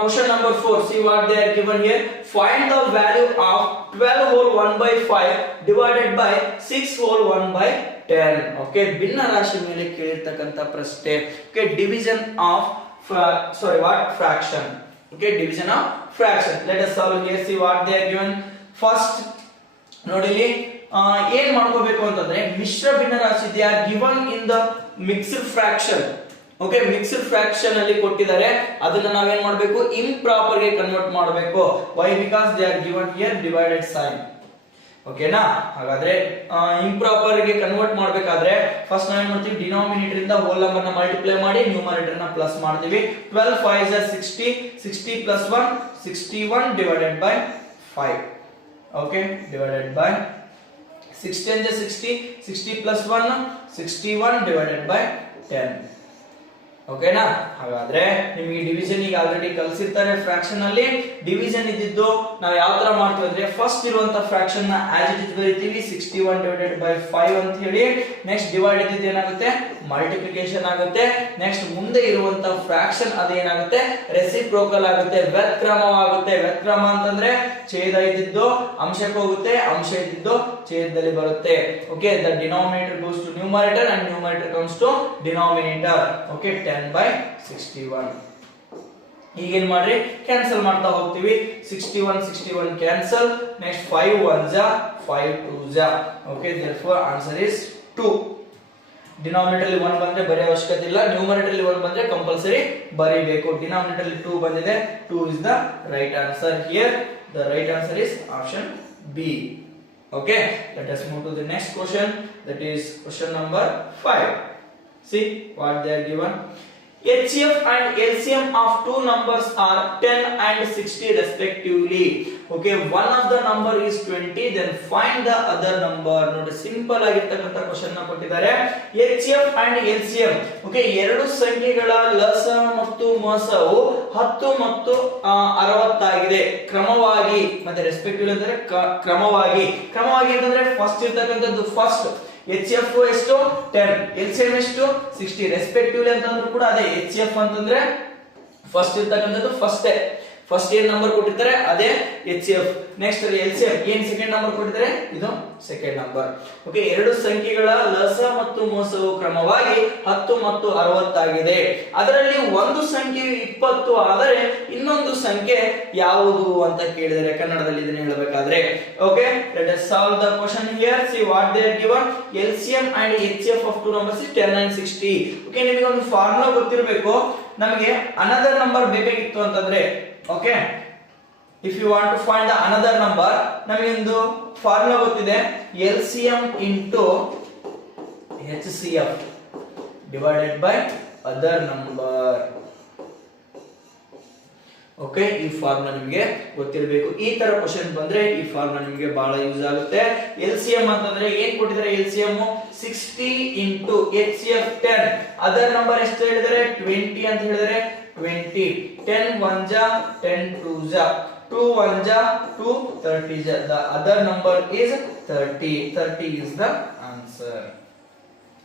question number 4, see what they are given here. Find the value of 12 whole 1 by 5 divided by 6 whole 1 by 10. Okay, ಭಿನ್ನ ರಾಶಿ ಮೇಲೆ ಕೇಳಿರ್ತಕ್ಕಂತ ಪ್ರಶ್ನೆ. Okay, division of fraction. Okay, division of fraction. Let us solve here. See what they are given. First ನೋಡಿ ಇಲ್ಲಿ ಏನ್ ಮಾಡ್ಕೋಬೇಕು ಅಂತಂದ್ರೆ ಮಿಶ್ರ ಭಿನ್ನ ರಾಶಿ they are given in the mixed fraction. Okay, mixed fraction ಅಲ್ಲಿ ಕೊಟ್ಟಿದ್ದಾರೆ, ಅದನ್ನ ನಾವೇನ್ ಮಾಡಬೇಕು, ಇಂಪ್ರಾಪರ್ ಗೆ ಕನ್ವರ್ಟ್ ಮಾಡಬೇಕು. Why? Because they are given here divided sign. ಓಕೆನಾ. ಹಾಗಾದ್ರೆ ಇಂಪ್ರಾಪರ್ ಗೆ ಕನ್ವರ್ಟ್ ಮಾಡಬೇಕಾದ್ರೆ ಫಸ್ಟ್ ನಾವೇನ್ ಮಾಡ್ತೀವಿ, ಡಿನಾಮಿನೇಟರ್ ಇಂದ ಹೋಲ್ ನಂಬರ್ ನ ಮಲ್ಟಿಪ್ಲೈ ಮಾಡಿ ನ್ಯೂಮರೇಟರ್ ನ ಪ್ಲಸ್ ಮಾಡ್ತೀವಿ. 12 5 is 60, 60 plus 1 61 divided by 5. Okay, divided by 60 is 60, 60 plus 1 61 divided by 10. ಓಕೆನಾ. ಹಾಗಾದ್ರೆ ನಿಮಗೆ ಡಿವಿಷನ್ ಈಗ ಆಲ್ರೆಡಿ ಕಲಿಸಿರ್ತಾರೆ. ಫ್ರಾಕ್ಷನ್ ಅಲ್ಲಿ ಡಿವಿಷನ್ ಇದ್ದಿದ್ದು ನಾವು ಯಾವ ತರ ಮಾಡ್ತೀವಿ ಅಂದ್ರೆ ಫಸ್ಟ್ ಇರುವಂತ ಫ್ರಾಕ್ಷನ್ ನ ಆಸ್ ಇಟ್ ಇಸ್ ಬರೀತೀವಿ 61 divided by 5 ಅಂತ ಹೇಳಿ. ನೆಕ್ಸ್ಟ್ ಡಿವೈಡ್ ಇದ್ದಿದ್ದು ಏನಾಗುತ್ತೆ, ಮಲ್ಟಿಪ್ಲಿಕೇಶನ್ ಆಗುತ್ತೆ. ನೆಕ್ಸ್ಟ್ ಮುಂದೆ ಇರುವಂತ ಫ್ರಾಕ್ಷನ್ ಅದು ಏನಾಗುತ್ತೆ, ರೆಸಿಪ್ರೋಕಲ್ ಆಗುತ್ತೆ, ವ್ಯತ್ಕ್ರಮವಾಗುತ್ತೆ. ವ್ಯತ್ಕ್ರಮ ಅಂತಂದ್ರೆ ಛೇದ ಇದ್ದಿದ್ದು ಅಂಶಕ್ಕೆ ಹೋಗುತ್ತೆ, ಅಂಶ ಇದ್ದಿದ್ದು ಛೇದದಲ್ಲಿ ಬರುತ್ತೆ. Okay, the denominator goes to numerator and numerator comes to denominator. Okay, 10 by 61. ಈಗೇನ್ ಮಾಡ್ರಿ, ಕ್ಯಾನ್ಸಲ್ ಮಾಡ್ತಾ ಹೋಗ್ತೀವಿ. 61 cancel. Next 5 1s 5 2s. Okay, therefore answer is 2. Denominator ಅಲ್ಲಿ 1 ಬಂದ್ರೆ ಬರೆಯ ಅವಶ್ಯಕತೆ ಇಲ್ಲ, ನ್ಯೂಮರೇಟರ್ ಅಲ್ಲಿ 1 ಬಂದ್ರೆ ಕಂಪಲ್ಸರಿ ಬರೀಬೇಕು. ಡಿನಾಮಿನೇಟರ್ ಅಲ್ಲಿ 2 ಬಂದಿದೆ, 2 is the right answer here. The right answer is option B. Okay, let us move to the next question, that is question number 5. See what they are given. HCF and LCM of two numbers are 10 and 60 respectively. Okay, one of the number is 20, then find the other number. ನೋಡಿ, simple ಆಗಿರ್ತಕ್ಕಂತ question ನ ಕೊಟ್ಟಿದ್ದಾರೆ. HCF and LCM. Okay, ಎರಡು ಸಂಖ್ಯೆಗಳ ಲಸ ಮತ್ತು ಮೊಸವು 10 ಮತ್ತು 60 ಆಗಿದೆ ಕ್ರಮವಾಗಿ. ಮತ್ತೆ ರೆಸ್ಪೆಕ್ಟಿವ್ಲಿ ಅಂದ್ರೆ ಕ್ರಮವಾಗಿ ಅಂತಂದ್ರೆ ಫಸ್ಟ್ ಇರ್ತಕ್ಕಂಥದ್ದು ಫಸ್ಟ್. HCF ಎಷ್ಟು 10, LCM ಎಷ್ಟು 60. ರೆಸ್ಪೆಕ್ಟಿವ್ಲಿ ಅಂತಂದ್ರೂ ಕೂಡ ಅದೇ. HCF ಅಂತಂದ್ರೆ ಫಸ್ಟ್ ಇರ್ತಕ್ಕಂಥದ್ದು ಫಸ್ಟ್ ಏನ್ ನಂಬರ್ ಕೊಟ್ಟಿರ್ತಾರೆ ಅದೇ HCF. ನೆಕ್ಸ್ಟ್ LCM ಏನ್ ಸೆಕೆಂಡ್ ನಂಬರ್ ಕೊಟ್ಟಿದ್ದಾರೆ, ಇದು ಸೆಕೆಂಡ್ ನಂಬರ್. ಓಕೆ, ಎರಡು ಸಂಖ್ಯೆಗಳ ಲಸ ಮತ್ತು ಮೊಸವು ಕ್ರಮವಾಗಿ 10 ಮತ್ತು 60 ಆಗಿದೆ. ಅದರಲ್ಲಿ ಒಂದು ಸಂಖ್ಯೆ 20 ಆದರೆ ಇನ್ನೊಂದು ಸಂಖ್ಯೆ ಯಾವುದು ಅಂತ ಕೇಳಿದರೆ ಕನ್ನಡದಲ್ಲಿ ಇದನ್ನ ಹೇಳಬೇಕಾದ್ರೆ. Okay, let us solve the question here. See what they are given. LCM and HCF of two numbers is 10 and 60. Okay, ನಿಮಗೆ ಒಂದು ಫಾರ್ಮುಲಾ ಗೊತ್ತಿರಬೇಕು. ನಮಗೆ another number ಬೇಕಾಗಿತ್ತು ಅಂತಂದ್ರೆ, okay, if you want to find the another number, ನಮಗೆ ಒಂದು formula ಗೊತ್ತಿದೆ, LCM into HCF divided by other number. Okay, ಈ ಫಾರ್ಮುಲಾ ನಿಮಗೆ ಗೊತ್ತಿರಬೇಕು. ಈ ತರ ಕ್ವೆಶ್ಚನ್ ಬಂದ್ರೆ ಈ ಫಾರ್ಮುಲಾ ನಿಮಗೆ ಬಹಳ ಯೂಸ್ ಆಗುತ್ತೆ. LCM ಅಂತಂದ್ರೆ ಏನ್ ಕೊಟ್ಟಿದ್ದಾರೆ, LCM 60 into HCF 10. Other number ಎಷ್ಟು ಹೇಳಿದರೆ 20 ಅಂತ ಹೇಳಿದರೆ 20. 10 1s 10 2s 2 1s 2 30s. The other number is 30. 30 is the answer.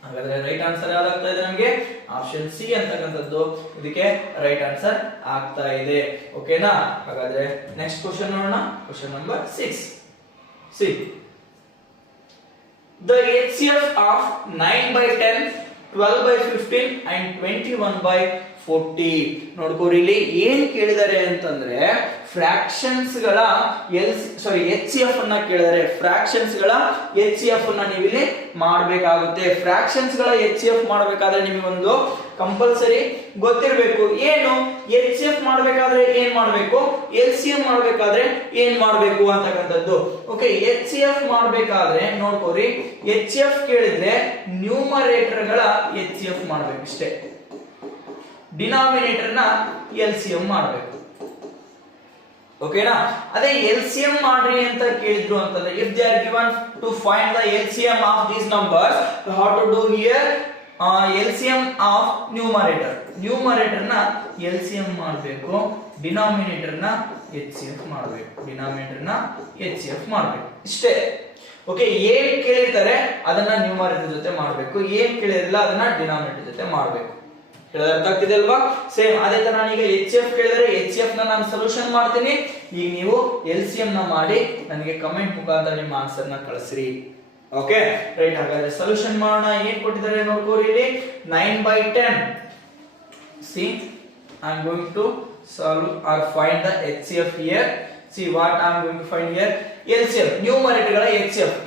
ಹಾಗಾದ್ರೆ ರೈಟ್ ಆನ್ಸರ್ ಯಾವ್ದಾಗ್ತಾ ಇದೆ ನಮಗೆ, ಆಪ್ಷನ್ ಸಿ ಅಂತಕ್ಕಂಥದ್ದು ಇದಕ್ಕೆ ರೈಟ್ ಆನ್ಸರ್ ಆಗ್ತಾ ಇದೆ. ಓಕೆನಾ. ಹಾಗಾದ್ರೆ ನೆಕ್ಸ್ಟ್ ಕ್ವೆಶ್ಚನ್ ನೋಡೋಣ. Question number 6. C the HCF of 9 by 10, 12 by 15 and 21 by 40. ನೋಡ್ಕೋರಿ, ಇಲ್ಲಿ ಏನ್ ಕೇಳಿದ್ದಾರೆ ಅಂತಂದ್ರೆ ಫ್ರಾಕ್ಷನ್ಸ್ ಗಳ ಎಚ್ ಸಿ ಎಫ್ ಅನ್ನ ಕೇಳಿದರೆ ಫ್ರಾಕ್ಷನ್ಸ್ ಗಳ ಎಚ್ ಸಿ ಎಫ್ ಅನ್ನ ನೀವು ಇಲ್ಲಿ ಮಾಡಬೇಕಾಗುತ್ತೆ. ಫ್ರಾಕ್ಷನ್ಸ್ ಗಳ ಎಚ್ ಸಿ ಎಫ್ ಮಾಡಬೇಕಾದ್ರೆ ನಿಮಗೆ ಒಂದು ಕಂಪಲ್ಸರಿ ಗೊತ್ತಿರಬೇಕು, ಏನು ಎಚ್ ಸಿ ಎಫ್ ಮಾಡಬೇಕಾದ್ರೆ ಏನ್ ಮಾಡಬೇಕು, ಎಲ್ ಸಿ ಎಂ ಮಾಡಬೇಕಾದ್ರೆ ಏನ್ ಮಾಡಬೇಕು ಅಂತಕ್ಕಂಥದ್ದು. ಓಕೆ, ಎಚ್ ಸಿ ಎಫ್ ಮಾಡಬೇಕಾದ್ರೆ ನೋಡ್ಕೋರಿ, ಎಚ್ ಸಿ ಎಫ್ ಕೇಳಿದ್ರೆ ನ್ಯೂಮರೇಟರ್ ಗಳ ಎಚ್ ಸಿ ಎಫ್ ಮಾಡಬೇಕು ಇಷ್ಟೇ, ಡಿನಾಮಿನೇಟರ್ ನ ಎಲ್ ಸಿ ಎಂ ಮಾಡಬೇಕು. ಓಕೆನಾ? ಅದೇ ಎಲ್ ಸಿ ಎಂ ಮಾಡ್ರಿ ಅಂತ ಕೇಳಿದ್ರು ಅಂತಂದ್ರೆ, if they are given to find the L C M of these numbers, how to do here, L C M of numerator ನ ಎಲ್ ಸಿ ಎಂ ಮಾಡಬೇಕು, denominator ನ ಎಚ್ ಸಿ ಎಫ್ ಮಾಡಬೇಕು, ಇಷ್ಟೇ. Okay, ಏನ್ ಕೇಳಿರ್ತಾರೆ ಅದನ್ನ ನ್ಯೂಮರೇಟರ್ ಜೊತೆ ಮಾಡಬೇಕು, ಏನ್ ಕೇಳಿರಲ್ಲ ಅದನ್ನ ಡಿನಾಮಿನೇಟರ್ ಜೊತೆ ಮಾಡಬೇಕು. ಅರ್ಥ ಆಗ್ತಿದೆ ಅಲ್ವಾ? ಸೇಮ್ ಅದೇ ತರ ನಾನೀಗ ಎಚ್ ಎಫ್ ಕೇಳಿದ್ರೆ ಎಚ್ ಎಫ್ ನ ನಾನು ಸೊಲ್ಯೂಷನ್ ಮಾಡ್ತೀನಿ. ಈಗ ನೀವು ಎಲ್ ಸಿ ಎಂ ನ ಮಾಡಿ ನನಗೆ ಕಮೆಂಟ್ ಮುಖಾಂತರ ನಿಮ್ಮ ಆನ್ಸರ್ ನ ಕಳಿಸ್ರಿ. ಓಕೆ ರೈಟ್, ಹಾಗಾದ್ರೆ ಸೊಲ್ಯೂಷನ್ ಮಾಡೋಣ. ಏನ್ ಕೊಟ್ಟಿದ್ದಾರೆ ನೋಡ್ಕೋರಿ ಇಲ್ಲಿ, 9/10. See, I am going to solve or find the HCF here. See what I am going to find here, LCM numerator ಗಳ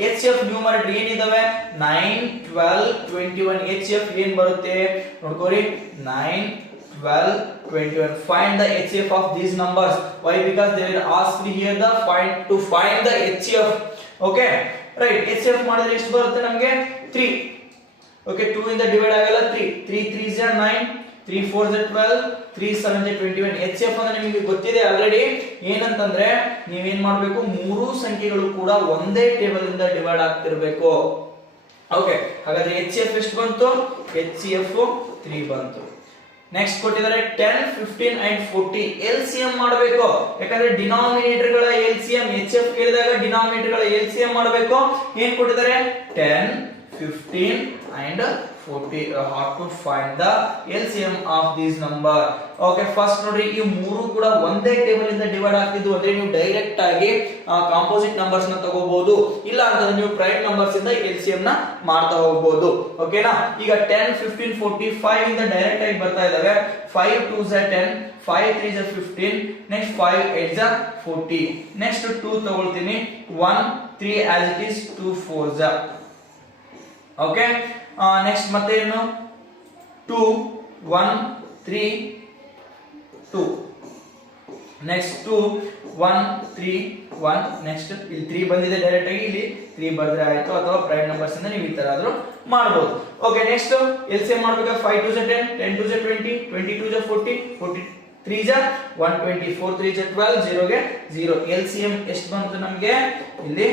HCF ನ್ಯೂಮರೇಟರ್ ಏನಿದಾವೆ 9, 12, 21. HCF ಏನ್ ಬರುತ್ತೆ ನೋಡ್ಕೋರಿ, 9, 12, 21. Find the HCF of these numbers. Why? Because they will ask here the find the HCF. Okay, right. HCF ಮಾಡಿದ್ರೆ ಎಷ್ಟು ಬರುತ್ತೆ ನಮಗೆ 3. Okay, 2 ಇಂದ divide ಆಗಲ್ಲ, 3 3 is 9, 3 4 is 12, 3 7 is 21. HCF ಅಂದ್ರೆ ನಿಮಗೆ ಗೊತ್ತಿದೆ ಆಲ್ರೆಡಿ, ಏನಂತಂದ್ರೆ ನೀವೇನ್ ಮಾಡಬೇಕು, ಮೂರು ಸಂಖ್ಯೆಗಳು ಕೂಡ ಒಂದೇ ಟೇಬಲ್ ಇಂದ ಡಿವೈಡ್ ಆಗ್ತಿರ್ಬೇಕು. ಓಕೆ, ಹಾಗಾದ್ರೆ HCF ಎಷ್ಟು ಬಂತು, HCF 3 ಬಂತು. ನೆಕ್ಸ್ಟ್ ಕೊಟ್ಟಿದ್ದಾರೆ 10, 15 and 40. LCM ಮಾಡಬೇಕು, ಯಾಕಂದ್ರೆ ಡಿನಾಮಿನೇಟರ್ ಗಳ LCM HF ಕೇಳಿದಾಗ ಡಿನಾಮಿನೇಟರ್ ಗಳ LCM ಮಾಡಬೇಕು. ಏನ್ ಕೊಟ್ಟಿದ್ದಾರೆ 10, 15 and 40. How to find the LCM of these number? Okay, first ನೋಡ್ರಿ, ಈ ಮೂರು ಕೂಡ ಒಂದೇ ಟೇಬಲ್ ಇಂದ ಡಿವೈಡ್ ಆಗ್ತಿದ್ವು ಅಂದ್ರೆ ನೀವು ಡೈರೆಕ್ಟ್ ಆಗಿ ಕಾಂಪೋಸಿಟ್ ನಂಬರ್ಸ್ ನ ತಗೋಬಹುದು, ಇಲ್ಲ ಅಂತಂದ್ರೆ ನೀವು ಪ್ರೈಮ್ ನಂಬರ್ಸ್ ಇಂದ LCM ನ ಮಾಡ್ತಾ ಹೋಗಬಹುದು. ಓಕೆನಾ? ಈಗ 10, 15, 40 5 ಇಂದ ಡೈರೆಕ್ಟ್ ಆಗಿ ಬರ್ತಾ ಇದಾವೆ. 5 2 is 10, 5 3 is 15, next 5 8 is 40. Next 2 ತಗೊಳ್ತೀನಿ, 1 3 as it is, 2 4 is. Okay, next ಮತ್ತೆ ಏನು 2 1 3 2, ನೆಕ್ಸ್ಟ್ 2 1 3 1. ನೆಕ್ಸ್ಟ್ ಇಲ್ಲಿ 3 ಬಂದಿದೆ ಡೈರೆಕ್ಟ್ ಆಗಿ, ಇಲ್ಲಿ 3 ಬರೆದ್ರೆ ಆಯ್ತು, ಅಥವಾ ಪ್ರೈಮ್ ನಂಬರ್ಸ್ ಇಂದ ನೀವು ಈ ತರ ಆದ್ರೂ ಮಾಡಬಹುದು. ಓಕೆ, ನೆಕ್ಸ್ಟ್ ಎಲ್ಸಿಎಂ ಮಾಡಬೇಕು. 5 2 is 10, 10 2 is 20, 22 is 40, 43 is 120, 4 3 is 12, 0 ಗೆ 0. ಎಲ್ಸಿಎಂ ಎಷ್ಟು ಬಂತು ನಮಗೆ ಇಲ್ಲಿ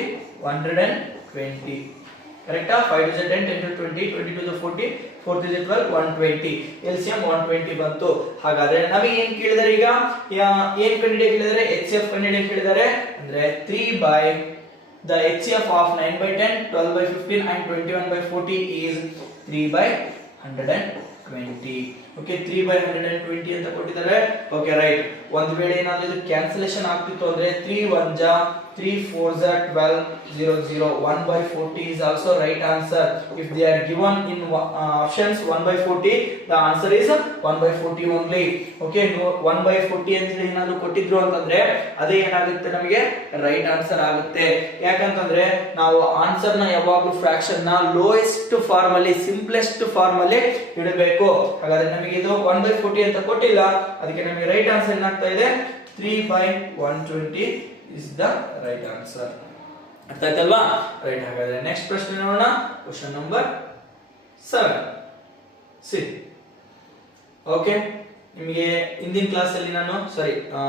120. ಕರೆಕ್ಟಾ? 5 is 10, 10 to 20, 22 is 40, 4 is 12, 120. LCM 120 ಬಂತು. ಹಾಗಾದ್ರೆ ನಮಗೆ ಏನ್ ಕೇಳಿದಾರೆ, ಈಗ ಏನ್ ಕಂಡುಹಿಡಿಯ ಕೇಳಿದಾರೆ, HCF ಕಂಡುಹಿಡಿಯ ಕೇಳಿದಾರೆ. ಅಂದ್ರೆ 3 by the HCF of 9/10, 12/15 and 21/40 is 3/120. Okay, 3/120 ಅಂತ ಕೊಟ್ಟಿದ್ದಾರೆ. Okay right. ಒಂದು ವೇಳೆ ಏನಾದರೂ ಇದು ಕ್ಯಾನ್ಸಲೇಷನ್ ಆಗ್ತಿತ್ತು ಅಂದ್ರೆ 3 1 ಜಾ 3 4 is 12, 0 0. 1/40 is also right answer. If they are given in options 1/40, the answer is 1/40 only. Okay, no 1/40 ಅಂತ ಹೇಳಿ ಏನಾದರೂ ಕೊಟ್ಟಿದ್ರು ಅಂತಂದ್ರೆ ಅದೇ ಏನಾಗುತ್ತೆ ನಮಗೆ ರೈಟ್ ಆನ್ಸರ್ ಆಗುತ್ತೆ. ಯಾಕಂತಂದ್ರೆ ನಾವು ಆನ್ಸರ್ ನ ಯಾವಾಗಲೂ ಫ್ರಾಕ್ಷನ್ ನ ಲೋಯೆಸ್ಟ್ ಫಾರ್ಮ್ ಅಲ್ಲಿ, ಸಿಂಪ್ಲೆಸ್ಟ್ ಫಾರ್ಮ್ ಅಲ್ಲಿ ಇಡಬೇಕು. ಹಾಗಾದ್ರೆ ನಮಗೆ ಇದು 1/40 ಅಂತ ಕೊಟ್ಟಿಲ್ಲ, ಅದಕ್ಕೆ ನಮಗೆ ರೈಟ್ ಆನ್ಸರ್ ಏನಾಗ್ತಾ ಇದೆ 3/120 is the right answer. ಅರ್ಥ ಆಯ್ತಲ್ವಾ? ರೈಟ್. ಹಾಗಾದ್ರೆ ನೆಕ್ಸ್ಟ್ ಪ್ರಶ್ನೆ ನೋಡೋಣ. Question number 7. ಸಿ ಓಕೆ, ನಿಮಗೆ ಹಿಂದಿನ ಕ್ಲಾಸ್ ಅಲ್ಲಿ ನಾನು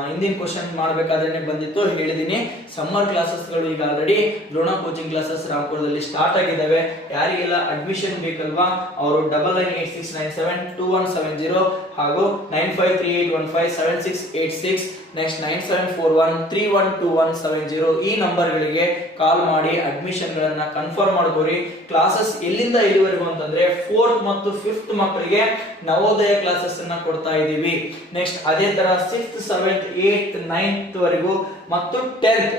ಹಿಂದಿನ ಕ್ವೆಶ್ಚನ್ ಮಾಡಬೇಕಾದ್ರೆ ಬಂದಿತ್ತು, ಹೇಳಿದೀನಿ. ಸಮ್ಮರ್ ಕ್ಲಾಸಸ್ ಗಳು ಈಗ ಆಲ್ರೆಡಿ ದ್ರೋಣ ಕೋಚಿಂಗ್ ಕ್ಲಾಸಸ್ ರಾಂಪುರದಲ್ಲಿ ಸ್ಟಾರ್ಟ್ ಆಗಿದ್ದಾವೆ. ಯಾರಿಗೆಲ್ಲ ಅಡ್ಮಿಷನ್ ಬೇಕಲ್ವಾ ಅವರು 9986972170 ಹಾಗೂ 9538157686, ನೆಕ್ಸ್ಟ್ 9741312170 ಈ ನಂಬರ್ ಗಳಿಗೆ ಕಾಲ್ ಮಾಡಿ ಅಡ್ಮಿಷನ್ ಗಳನ್ನ ಕನ್ಫರ್ಮ್ ಮಾಡ್ಕೋರಿ. ಕ್ಲಾಸಸ್ ಎಲ್ಲಿಂದ ಎಲ್ಲಿವರೆಗೂ ಅಂತಂದ್ರೆ 4th ಮತ್ತು 5th ಮಕ್ಕಳಿಗೆ ನವೋದಯ ಕ್ಲಾಸಸ್ ಅನ್ನ ಕೊಡ್ತಾ ಇದೀವಿ. ನೆಕ್ಸ್ಟ್ ಅದೇ ತರ 6th 7th 8th 9th ವರೆಗೂ ಮತ್ತು 10th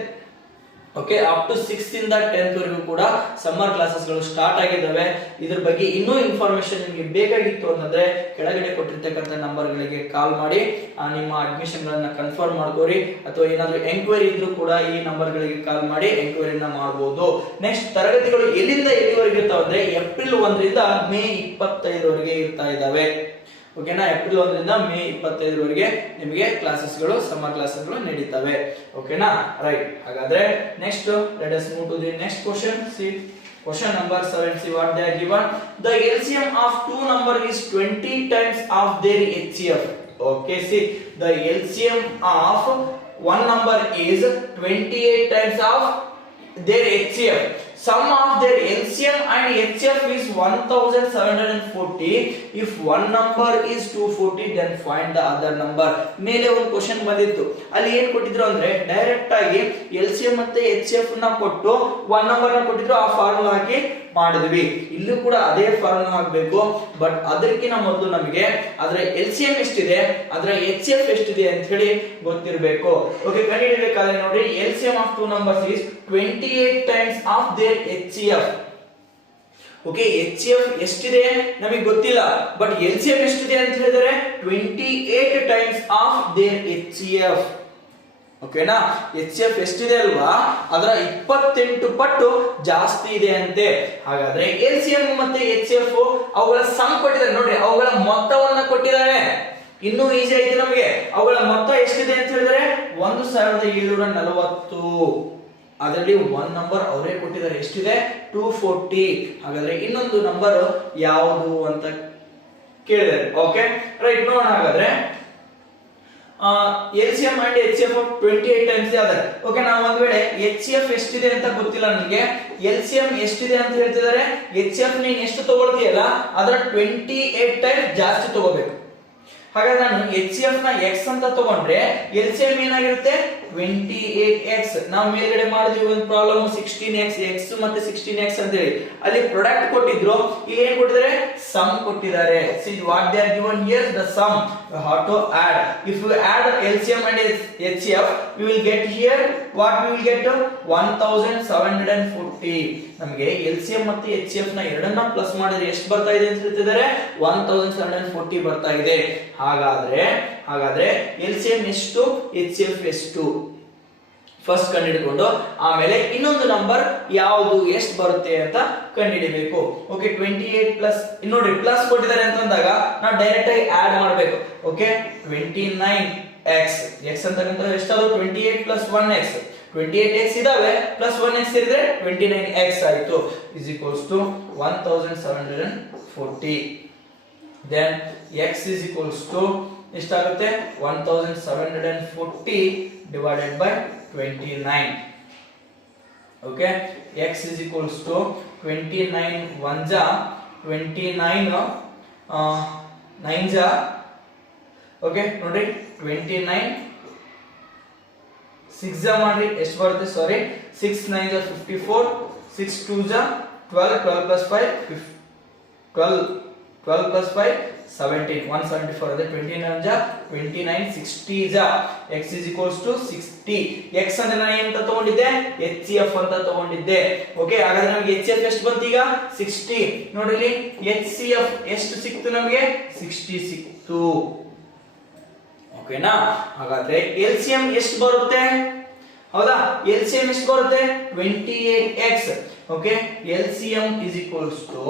okay, up to 6th ಇಂದ 10th ವರೆಗೂ ಕೂಡ ಸಮ್ಮರ್ ಕ್ಲಾಸಸ್ಗಳು ಸ್ಟಾರ್ಟ್ ಆಗಿದ್ದಾವೆ. ಇದ್ರ ಬಗ್ಗೆ ಇನ್ನೂ ಇನ್ಫಾರ್ಮೇಶನ್ ನಿಮಗೆ ಬೇಕಾಗಿತ್ತು ಅಂತಂದ್ರೆ ಕೆಳಗಡೆ ಕೊಟ್ಟಿರ್ತಕ್ಕಂಥ ನಂಬರ್ಗಳಿಗೆ ಕಾಲ್ ಮಾಡಿ ನಿಮ್ಮ ಅಡ್ಮಿಷನ್ ಗಳನ್ನ ಕನ್ಫರ್ಮ್ ಮಾಡ್ಕೋರಿ. ಅಥವಾ ಏನಾದ್ರೂ ಎಂಕ್ವೈರಿ ಇದ್ರೂ ಕೂಡ ಈ ನಂಬರ್ಗಳಿಗೆ ಕಾಲ್ ಮಾಡಿ ಎಂಕ್ವೈರಿನ ಮಾಡಬಹುದು. ನೆಕ್ಸ್ಟ್ ತರಗತಿಗಳು ಎಲ್ಲಿಂದ ಎಲ್ಲಿವರೆಗೆ ಇರ್ತಾವೆ ಅಂದ್ರೆ ಏಪ್ರಿಲ್ 1 ರಿಂದ ಮೇ 25 ವರೆಗೆ ಇರ್ತಾ ಇದ್ದಾವೆ. ಓಕೆನಾ, ಏಪ್ರಿಲ್ 1 ರಿಂದ ಮೇ 25 ವರೆಗೆ ನಿಮಗೆ ಕ್ಲಾಸಸ್ಗಳು ಸಮ್ಮರ್ ಕ್ಲಾಸಸ್ಗಳು ನಡೀತವೆ. ಓಕೆನಾ, ರೈಟ್. ಹಾಗಾದ್ರೆ next let us move to the next question. See question number 7. See what they are given. The LCM of two number is 20 times of their HCF. Okay, see the LCM of one number is 28 times of their HCF. Sum of their LCM and HCF is 1740. If one number is 240, then find the other number. ಮೇಲೆ ಒಂದು question ಬಂದಿತ್ತು, ಅಲ್ಲಿ ಏನ್ ಕೊಟ್ಟಿದ್ರು ಅಂದ್ರೆ direct ಆಗಿ LCM ಮತ್ತೆ HCF ನ ಕೊಟ್ಟು ಒನ್ ನಂಬರ್ ನ ಕೊಟ್ಟಿದ್ರು, ಆ ಫಾರ್ಮುಲಾ ಹಾಕಿ ಮಾಡಿದ್ವಿ. ಇಲ್ಲೂ ಕೂಡ ಅದೇ ಫಾರ್ಮುಲಾ ಹಾಕಬೇಕು. ಬಟ್ ಅದಕ್ಕಿಂತ ಮೊದಲು ನಮಗೆ ಅದರ LCM ಎಷ್ಟಿದೆ, ಅದರ HCF ಎಷ್ಟಿದೆ ಅಂತ ಹೇಳಿ ಗೊತ್ತಿರಬೇಕು. ಓಕೆ, ಕಂಡುಹಿಡಿಯಬೇಕಾದ್ರೆ ನೋಡಿ, LCM of two numbers is 28 times of their HCF. Okay, HCF ಎಷ್ಟಿದೆ ನಮಗೆ ಗೊತ್ತಿಲ್ಲ, ಬಟ್ LCM ಎಷ್ಟಿದೆ ಅಂತ ಹೇಳಿದರೆ 28 times of their HCF. ಓಕೆನಾ, HCF ಎಷ್ಟಿದೆ ಅಲ್ವಾ, ಅದರ 28 ಪಟ್ಟು ಜಾಸ್ತಿ ಇದೆ ಅಂತೆ. ಹಾಗಾದ್ರೆ LCM ಮತ್ತೆ HCF ಅವುಗಳ ಸಮ್ ಕೊಟ್ಟಿದ್ದಾರೆ ನೋಡಿ, ಅವುಗಳ ಮೊತ್ತವನ್ನ ಕೊಟ್ಟಿದ್ದಾರೆ. ಇನ್ನೂ ಈಸಿ ಐತಿ ನಮಗೆ. ಅವುಗಳ ಮೊತ್ತ ಎಷ್ಟಿದೆ ಅಂತ ಹೇಳಿದ್ರೆ 1740. ಅದರಲ್ಲಿ ಒನ್ ನಂಬರ್ ಅವರೇ ಕೊಟ್ಟಿದ್ದಾರೆ, ಎಷ್ಟಿದೆ 240. ಹಾಗಾದ್ರೆ ಇನ್ನೊಂದು ನಂಬರ್ ಯಾವುದು ಅಂತ ಕೇಳಿದ್ದಾರೆ. ಓಕೆ, ರೈಟ್, ನೋಡೋಣ. ಹಾಗಾದ್ರೆ LCM and HCF 28 ಟೈಮ್ಸ್ ಯಾವ್ದಾರೆ. ಓಕೆ, ನಾವು ಒಂದ್ ವೇಳೆ HCF ಎಷ್ಟಿದೆ ಅಂತ ಗೊತ್ತಿಲ್ಲ ನನಗೆ, LCM ಎಷ್ಟಿದೆ ಅಂತ ಹೇಳ್ತಿದ್ದಾರೆ, HCF ನೀನ್ ಎಷ್ಟು ತಗೊಳ್ತೀಯಲ್ಲ ಅದರ 28 ಟೈಮ್ಸ್ ಜಾಸ್ತಿ ತಗೋಬೇಕು. ಹಾಗಾದ್ರೆ ನಾನು HCF ನ x ಅಂತ ತಗೊಂಡ್ರೆ LCM ಏನಾಗಿರುತ್ತೆ 28x. ನಾವು ಮೇಲ್ಗಡೆ ಮಾಡಿದ್ವಿ ಒಂದು ಪ್ರಾಬ್ಲಮ್ 16x, x ಮತ್ತೆ 16x ಅಂತ ಹೇಳಿ ಅಲ್ಲಿ ಪ್ರಾಡಕ್ಟ್ ಕೊಟ್ಟಿದ್ರು, ಇಲ್ಲಿ ಏನ್ ಕೊಟ್ಟಿದ್ದಾರೆ ಸಮ್ ಕೊಟ್ಟಿದ್ದಾರೆ. See what they are given here, the sum you have to add. If you add LCM and HCF you will get here what we will get 1740. ನಮಗೆ LCM ಮತ್ತು HCF ನ ಎರಡನ್ನ ಪ್ಲಸ್ ಮಾಡಿದ್ರೆ ಎಷ್ಟು ಬರ್ತಾ ಇದೆ ಅಂತ ಹೇಳ್ತಿದ್ದಾರೆ 1740 ಬರ್ತಾ ಇದೆ. ಹಾಗಾದ್ರೆ LCM ಎಷ್ಟು, HCF ಎಷ್ಟು ಫಸ್ಟ್ ಕಂಡುಹಿಡಿಕೊಂಡು ಆಮೇಲೆ ಇನ್ನೊಂದು ನಂಬರ್ ಯಾವುದು ಎಷ್ಟು ಬರುತ್ತೆ ಅಂತ ಕಂಡುಹಿಡಿಬೇಕು. ಓಕೆ, 28 ಪ್ಲಸ್ ನೋಡಿ ಪ್ಲಸ್ ಕೊಟ್ಟಿದ್ದಾರೆ ಅಂತಂದಾಗ ನಾವು ಡೈರೆಕ್ಟ್ ಆಗಿ ಆಡ್ ಮಾಡಬೇಕು. ಓಕೆ, 29x ಅಂತಕ್ಕಂಥ ಎಷ್ಟಾದ್ರು 28 ಪ್ಲಸ್ 1x, 28x ಇದಾವೆ ಪ್ಲಸ್ 1x ಸೇರಿದ್ರೆ 29x ಆಯಿತು, is equals to 1740. then x is equals to ಎಷ್ಟಾಗುತ್ತೆ 1740 divided by 29. okay, x is equals to 29 1 ja 29 9 ja. okay, ನೋಡಿ 29 6 ja ಮಾಡ್ರಿ ಎಷ್ಟು ಬರುತ್ತೆ, ಸಾರಿ 6 9 ja 54, 6 2 ja 12, 12 plus 5 12 plus 5 17, 174 ಅಂದ್ರೆ 29 ja 29, 60 ja x is equals to 60. x ಅಂದ್ರೆ ನಾನು ಏನು ಅಂತ ತಗೊಂಡಿದ್ದೆ HCF ಅಂತ ತಗೊಂಡಿದ್ದೆ. ಓಕೆ, ಹಾಗಾದ್ರೆ ನಮಗೆ HCF ಎಷ್ಟು ಬಂತು ಈಗ 60. ನೋಡಿ ಇಲ್ಲಿ HCF ಎಷ್ಟು ಸಿಕ್ತು ನಮಗೆ 60 ಸಿಕ್ತು. ಓಕೆನಾ, ಹಾಗಾದ್ರೆ LCM ಎಷ್ಟು ಬರುತ್ತೆ, ಹೌದಾ, LCM ಎಷ್ಟು ಬರುತ್ತೆ 28x. Okay, LCM is equals to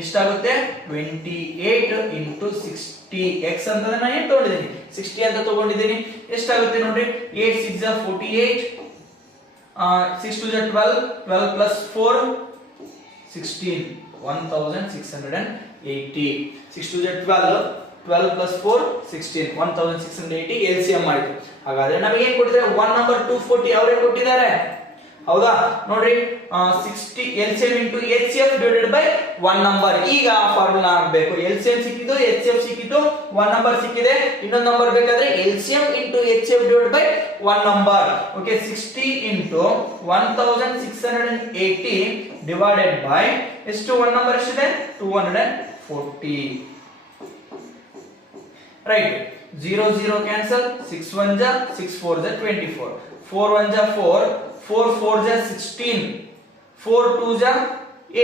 ಎಷ್ಟಾಗುತ್ತೆ 28 into 60. x ಅಂತ ನಾನು ಏನು ತಗೊಂಡಿದ್ದೀನಿ 60 ಅಂತ ತಗೊಂಡಿದ್ದೀನಿ. ಎಷ್ಟಾಗುತ್ತೆ ನೋಡಿ 8 6 are 48, 6 2 are 12, 12 plus 4 16, 1680. 6 2 are 12, 12 plus 4 16, 1680 LCM ಆಯಿತು. ಹಾಗಾದ್ರೆ ನಮಗೆ ಏನು ಕೊಟ್ಟಿದ್ದಾರೆ ಒನ್ ನಂಬರ್ 240 ಅವರೇ ಕೊಟ್ಟಿದ್ದಾರೆ, ಹೌದಾ. ನೋಡ್ರಿ 60 LCM into HCF divided by one number. ಈಗ ಫಾರ್ಮುಲಾ ಹಾಕಬೇಕು. LCM ಸಿಕ್ಕಿದ್ದು, HCF ಸಿಕ್ಕಿದ್ದು, one number ಸಿಕ್ಕಿದೆ. ಇನ್ನೊಂದು ನಂಬರ್ ಬೇಕಾದ್ರೆ LCM into HCF divided by one number. Okay, 60 into 1680 divided by ಎಷ್ಟು one number ಎಷ್ಟಿದೆ 240. right, 0 0 cancel, 6 1 ja 6 4 ja 24, 4 1 ja 4, 4 4 ಜಾ 16, 4 2 ಜಾ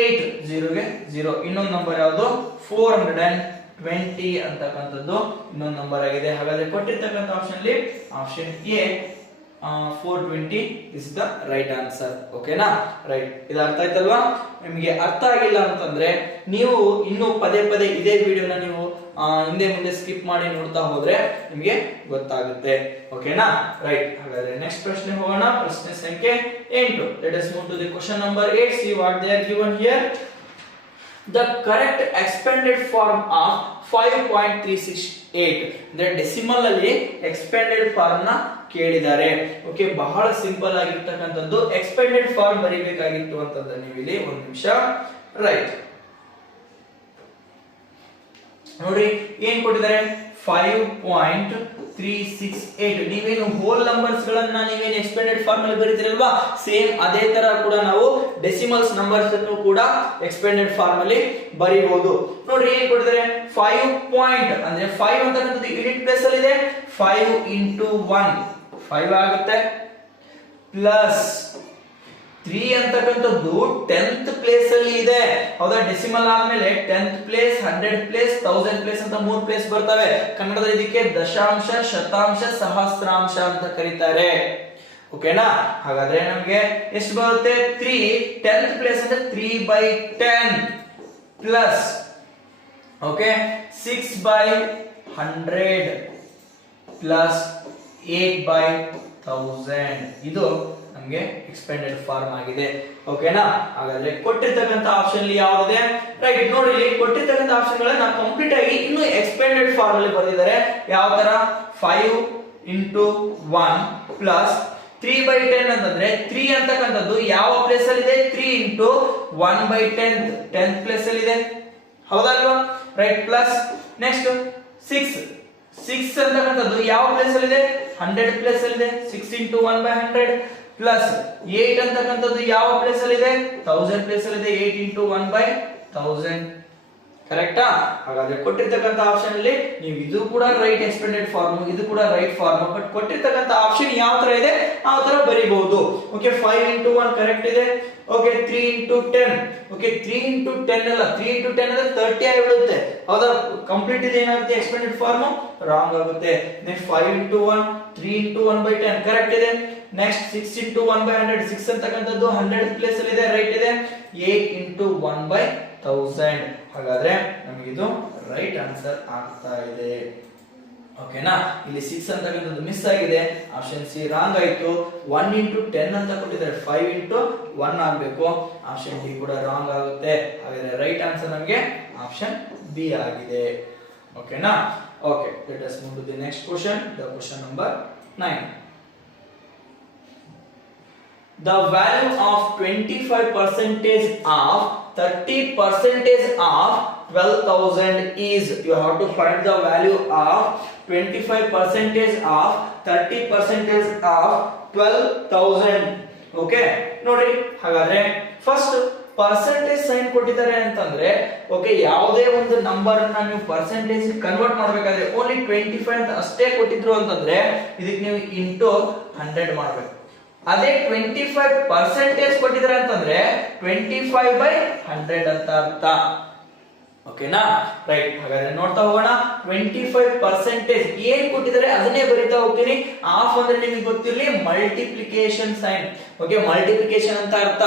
8, 0 ಗೆ 0. ಇನ್ನೊಂದು ನಂಬರ್ ಯಾವುದು 420 ಅಂತಕ್ಕಂಥದ್ದು ಇನ್ನೊಂದು ನಂಬರ್ ಆಗಿದೆ. ಹಾಗಾದ್ರೆ ಕೊಟ್ಟಿರ್ತಕ್ಕಂಥ ಆಪ್ಷನ್ ಅಲ್ಲಿ option A 420 is the right answer. ಓಕೆನಾ? ರೈಟ್. ಇದು ಅರ್ಥ ಆಯ್ತಲ್ವಾ? ನಿಮಗೆ ಅರ್ಥ ಆಗಿಲ್ಲ ಅಂತಂದ್ರೆ ನೀವು ಇನ್ನು ಪದೇ ಪದೇ ಇದೇ ವಿಡಿಯೋನ ನೀವು ಹಿಂದೆ ಮುಂದೆ ಸ್ಕಿಪ್ ಮಾಡಿ ನೋಡ್ತಾ ಹೋದ್ರೆ ನಿಮಗೆ ಗೊತ್ತಾಗುತ್ತೆ. ಓಕೆನಾ? ರೈಟ್. ಹಾಗಾದ್ರೆ ನೆಕ್ಸ್ಟ್ ಪ್ರಶ್ನೆ ಹೋಗೋಣ. ಪ್ರಶ್ನೆ ಸಂಖ್ಯೆ 8. Let us move to the question number 8. See what they are given here. The correct expanded form of 5.368 ಅಂದ್ರೆ ಡೆಸಿಮಲ್ ಅಲ್ಲಿ ಎಕ್ಸ್ಪೆಂಡೆಡ್ ಫಾರ್ಮ್ ನ ಕೇಳಿದ್ದಾರೆ. ಓಕೆ, ಬಹಳ ಸಿಂಪಲ್ ಆಗಿರ್ತಕ್ಕಂಥದ್ದು. ಎಕ್ಸ್ಪೆಂಡೆಡ್ ಫಾರ್ಮ್ ಬರೀಬೇಕಾಗಿತ್ತು ಅಂತಂದ್ರೆ ನೀವು ಇಲ್ಲಿ ಒಂದು ನಿಮಿಷ. ರೈಟ್, ನೋಡಿ ಏನ್ ಕೊಟ್ಟಿದ್ದಾರೆ 5.368. ನೀವೇನು ಹೋಲ್ ನಂಬರ್ಸ್ ಗಳನ್ನ ನೀವೇನು ಎಕ್ಸ್ಪೆಂಡೆಡ್ ಫಾರ್ಮ್ ಅಲ್ಲಿ ಬರೀತೀರಲ್ವಾ, ಸೇಮ್ ಅದೇ ತರ ಕೂಡ ನಾವು ಡೆಸಿಮಲ್ಸ್ ನಂಬರ್ಸ್ ಅನ್ನು ಕೂಡ ಎಕ್ಸ್ಪೆಂಡೆಡ್ ಫಾರ್ಮ್ ಅಲ್ಲಿ ಬರೀಬಹುದು. ನೋಡ್ರಿ ಏನ್ ಕೊಟ್ಟಿದ್ದಾರೆ 5 ಪಾಯಿಂಟ್ ಅಂದ್ರೆ 5 ಅಂತಕ್ಕಂಥದ್ದು ಯೂನಿಟ್ ಪ್ಲೇಸ್ ಅಲ್ಲಿ ಇದೆ. 5 into 1 5 ಆಗುತ್ತೆ, ಪ್ಲಸ್ 3 ಅಂತಕ್ಕಂಥದ್ದು 10th ಪ್ಲೇಸ್ ಅಲ್ಲಿ ಇದೆ. ಹೌದಾ? ಡೆಸಿಮಲ್ ಆದ್ಮೇಲೆ 10th place, 100th place, 1000 place ಅಂತ 3 ಪ್ಲೇಸ್ ಬರ್ತವೆ. ಕನ್ನಡದಲ್ಲಿ ಇದಕ್ಕೆ ದಶಾಂಶ, ಶತಾಂಶ, ಸಹಸ್ರಾಂಶ ಅಂತ ಕರೀತಾರೆ. ಓಕೆನಾ? ಹಾಗಾದ್ರೆ ನಮಗೆ ಎಷ್ಟು ಬರುತ್ತೆ? 3 10th ಪ್ಲೇಸ್ ಅಂದ್ರೆ 3/10 ಪ್ಲಸ್ ಓಕೆ 6/100 ಪ್ಲಸ್ 8/1000. ಇದು ನಮಗೆ ಎಕ್ಸ್ಪೆಂಡೆಡ್ ಫಾರ್ಮ್ ಆಗಿದೆ. ಓಕೆನಾ? ಹಾಗಾದ್ರೆ ಕೊಟ್ಟಿರ್ತಕ್ಕಂಥ ಆಪ್ಷನ್ ಅಲ್ಲಿ ಯಾವ್ದಿದೆ? ರೈಟ್, ನೋಡಿ ಇಲ್ಲಿ ಕೊಟ್ಟಿರ್ತಕ್ಕಂಥ ಆಪ್ಷನ್ ಗಳನ್ನ ಕಂಪ್ಲೀಟ್ ಆಗಿ ಇನ್ನು ಎಕ್ಸ್ಪೆಂಡೆಡ್ ಫಾರ್ಮ್ ಅಲ್ಲಿ ಬರೆದಿದ್ದಾರೆ. ಯಾವ ತರ? 5 into 1 ಪ್ಲಸ್ 3/10 ಅಂತಂದ್ರೆ 3 ಅಂತಕ್ಕಂಥದ್ದು ಯಾವ ಪ್ಲೇಸ್ ಅಲ್ಲಿ ಇದೆ? 3 into 1/10 10th ಪ್ಲೇಸ್ ಅಲ್ಲಿ ಇದೆ. ಹೌದಲ್ವಾ? ರೈಟ್, ಪ್ಲಸ್ ನೆಕ್ಸ್ಟ್ 6 ಅಂತಕ್ಕಂಥದ್ದು ಯಾವ ಪ್ಲೇಸ್ ಅಲ್ಲಿ ಇದೆ? 100th ಪ್ಲೇಸ್ ಅಲ್ಲಿ ಇದೆ. 6 into 1/100 ಪ್ಲಸ್ 8 ಅಂತಕ್ಕಂಥದ್ದು ಯಾವ ಪ್ಲೇಸ್ ಅಲ್ಲಿ ಇದೆ? 1000 ಪ್ಲೇಸ್ ಅಲ್ಲಿ ಇದೆ. 8 into 1/1000. ಕರೆಕ್ಟಾ? ಹಾಗಾದ್ರೆ ಕೊಟ್ಟಿರ್ತಕ್ಕಂಥ ಆಪ್ಷನ್ ಅಲ್ಲಿ ನೀವು ಇದು ಕೂಡ ರೈಟ್ ಎಕ್ಸ್ಪೆಂಡೆಡ್ ಫಾರ್ಮ್, ಇದು ಕೂಡ ರೈಟ್ ಫಾರ್ಮ್. ಬಟ್ ಕೊಟ್ಟಿರ್ತಕ್ಕಂಥ ಆಪ್ಷನ್ ಯಾವ ತರ ಇದೆ ಆ ತರ ಬರೀಬಹುದು. ಓಕೆ, 5 into 1 ಕರೆಕ್ಟ್ ಇದೆ. Okay, 3 into 10. ಓಕೆ, 3 into 10 ಅಲ್ಲ, 3 into 10 ಅಂದ್ರೆ 30 ಆಗಿಬಿಡುತ್ತೆ. ಹೌದಾ? ಕಂಪ್ಲೀಟ್ ಇದೆ ಏನಾಗುತ್ತೆ? ಎಕ್ಸ್ಪೆಂಡೆಡ್ ಫಾರ್ಮ್ ರಾಂಗ್ ಆಗುತ್ತೆ. ನೆಕ್ಸ್ಟ್ 5 into 1 3 into 1/10 ಕರೆಕ್ಟ್ ಇದೆ. ನೆಕ್ಸ್ಟ್ 6 into 1/100 6 ಅಂತಕ್ಕಂಥದ್ದು 100th ಪ್ಲೇಸ್ ಅಲ್ಲಿ ಇದೆ, ರೈಟ್ ಇದೆ. 8 into 1/1000. ಹಾಗಾದ್ರೆ ನಮಗಿದು ರೈಟ್ ಆನ್ಸರ್ ಆಗ್ತಾ ಇದೆ. ಓಕೆನಾ? ಇಲ್ಲಿ 6 ಅಂತಕ್ಕಂಥದ್ದು ಮಿಸ್ ಆಗಿದೆ, ಆಪ್ಷನ್ ಸಿ ರಾಂಗ್ ಆಯ್ತು. 1 into 10 ಅಂತ ಕೊಟ್ಟಿದ್ದಾರೆ, 5 into 1 ಆಗಬೇಕು, ಆಪ್ಷನ್ ಡಿ ಕೂಡ ರಾಂಗ್ ಆಗುತ್ತೆ. ಹಾಗಾದ್ರೆ ರೈಟ್ ಆನ್ಸರ್ ನಮಗೆ ಆಪ್ಷನ್ ಬಿ ಆಗಿದೆ. ಓಕೆನಾ? Okay, let us move to the next question, the question number 9. The value of 25% of 30% of 12,000 is, you have to find the value of 25% of 30% of 12,000. Okay, ನೋಡಿ ಹಾಗಾದ್ರೆ first percentage sign ಕೊಟ್ಟಿದ್ದಾರೆ ಅಂತಂದ್ರೆ okay, ಯಾವುದೇ ಒಂದು number ಅನ್ನ ನೀವು percentage convert ಮಾಡಬೇಕಾದ್ರೆ only 25 ಅಂತ ಅಷ್ಟೇ ಕೊಟ್ಟಿದ್ರು ಅಂತಂದ್ರೆ ಇದಕ್ಕೆ ನೀವು ಇಂಟು 100 ಮಾಡಬೇಕು. ಅದೇ 25% ಕೊಟ್ಟಿದ್ದಾರೆ ಅಂತಂದ್ರೆ 25/100 ಅಂತ ಅರ್ಥ. ಓಕೆನಾ? ರೈಟ್, ಹಾಗಾದ್ರೆ ನೋಡ್ತಾ ಹೋಗೋಣ. 25% ಏನ್ ಕೊಟ್ಟಿದ್ದಾರೆ ಅದನ್ನೇ ಬರೀತಾ ಹೋಗ್ತೀನಿ. ಹಾಫ್ ಅಂದ್ರೆ ನಿಮಗೆ ಗೊತ್ತಿರಲಿ ಮಲ್ಟಿಪ್ಲಿಕೇಶನ್ ಸೈನ್. ಓಕೆ, ಮಲ್ಟಿಪ್ಲಿಕೇಶನ್ ಅಂತ ಅರ್ಥ.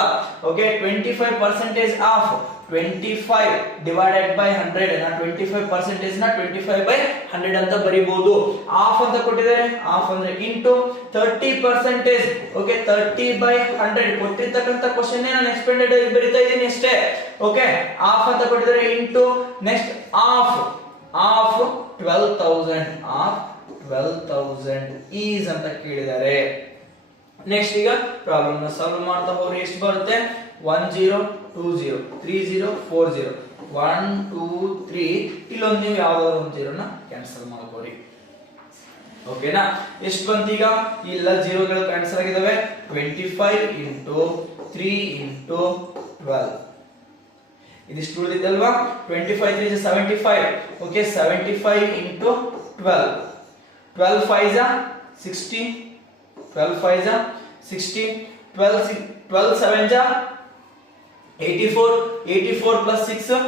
ಓಕೆ, 25% ಆಫ್ 25 divided by 100 ನಾ 25% ನ 25/100 ಅಂತ ಬರೀಬಹುದು. ಹಾಫ್ ಅಂತ ಕೊಟ್ಟಿದ್ದಾರೆ, ಹಾಫ್ ಅಂದ್ರೆ ಇಂಟು 30%. ಓಕೆ, 30/100 ಕೊಟ್ಟಿರ್ತಕ್ಕಂಥ ಕ್ವೆಶ್ಚನ್ ನಾನು ಎಕ್ಸ್ಪೆಂಡೆಡ್ ಆಗಿ ಬರೀತಾ ಇದ್ದೀನಿ ಅಷ್ಟೇ. ಓಕೆ, ಹಾಫ್ ಅಂತ ಕೊಟ್ಟಿದ್ದಾರೆ ಇಂಟು ನೆಕ್ಸ್ಟ್ ಹಾಫ್ 12,000 ಈಸ್ ಅಂತ ಕೇಳಿದ್ದಾರೆ. ನೆಕ್ಸ್ಟ್ ಈಗ ಪ್ರಾಬ್ಲಮ್ ನ ಸಾಲ್ವ್ ಮಾಡ್ತಾ ಹೋಗ್ರಿ. ಎಷ್ಟು ಬರುತ್ತೆ? 10 20 30 40 1 2 3 ಇಲ್ಲೊಂದು ನೀವು ಯಾವ್ದಾದ್ರು ಒಂದು 0 ನ ಕ್ಯಾನ್ಸಲ್ ಮಾಡ್ಕೊಡಿ. ಓಕೆನಾ? ಎಷ್ಟು ಬಂತು ಈಗ? ಇಲ್ಲ, 0 ಗಳು ಕ್ಯಾನ್ಸಲ್ ಆಗಿದಾವೆ. 25 into 3 into 12 ಇದಿಷ್ಟು ಉಳಿದಿದ್ದಲ್ವಾ? 25 3 is 75. Okay, 75 into 12 12 5 is 60, 12 5 is 60. 12 7 ಜಾ 84, 84 ಪ್ಲಸ್ 6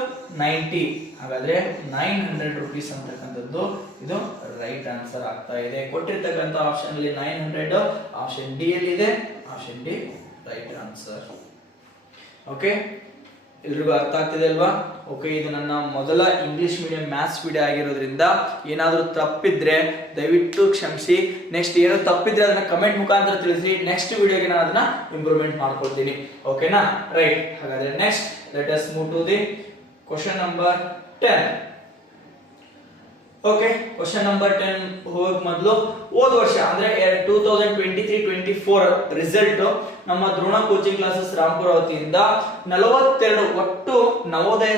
90. ಹಾಗಾದ್ರೆ 900 rupees ಅಂತಕ್ಕಂಥದ್ದು ಇದು ರೈಟ್ ಆನ್ಸರ್ ಆಗ್ತಾ ಇದೆ. ಕೊಟ್ಟಿರ್ತಕ್ಕಂಥ ಆಪ್ಷನ್ ಅಲ್ಲಿ 900 ಆಪ್ಷನ್ ಡಿ ಅಲ್ಲಿ ಇದೆ. Option D right answer. Okay, ಎಲ್ರಿಗೂ ಅರ್ಥ ಆಗ್ತಿದೆ ಅಲ್ವಾ? ಓಕೆ, ಇದು ನನ್ನ ಮೊದಲ ಇಂಗ್ಲಿಷ್ ಮೀಡಿಯಂ ಮ್ಯಾಥ್ಸ್ ವಿಡಿಯೋ ಆಗಿರೋದ್ರಿಂದ ಏನಾದರೂ ತಪ್ಪಿದ್ರೆ ದಯವಿಟ್ಟು ಕ್ಷಮಿಸಿ. ನೆಕ್ಸ್ಟ್ ಏನೋ ತಪ್ಪಿದ್ರೆ ಅದನ್ನ ಕಮೆಂಟ್ ಮುಖಾಂತರ ತಿಳಿಸಿ. ನೆಕ್ಸ್ಟ್ ವಿಡಿಯೋಗೆ ನಾನು ಅದನ್ನ ಇಂಪ್ರೂವ್ಮೆಂಟ್ ಮಾಡ್ಕೊಳ್ತೀನಿ. ಓಕೆನಾ? ರೈಟ್. ಹಾಗಾದ್ರೆ next let us move to the question number 10. Okay, question number 10 ಹೋಗೋಕ್ ಮೊದಲು ಹೋದ ವರ್ಷ ಅಂದ್ರೆ 2023-24 ರಿಸಲ್ಟ್ ನಮ್ಮ ದ್ರೋಣ ಕೋಚಿಂಗ್ ಕ್ಲಾಸಸ್ ರಾಂಪುರ ವತಿಯಿಂದ 42 ಒಟ್ಟು ನವೋದಯ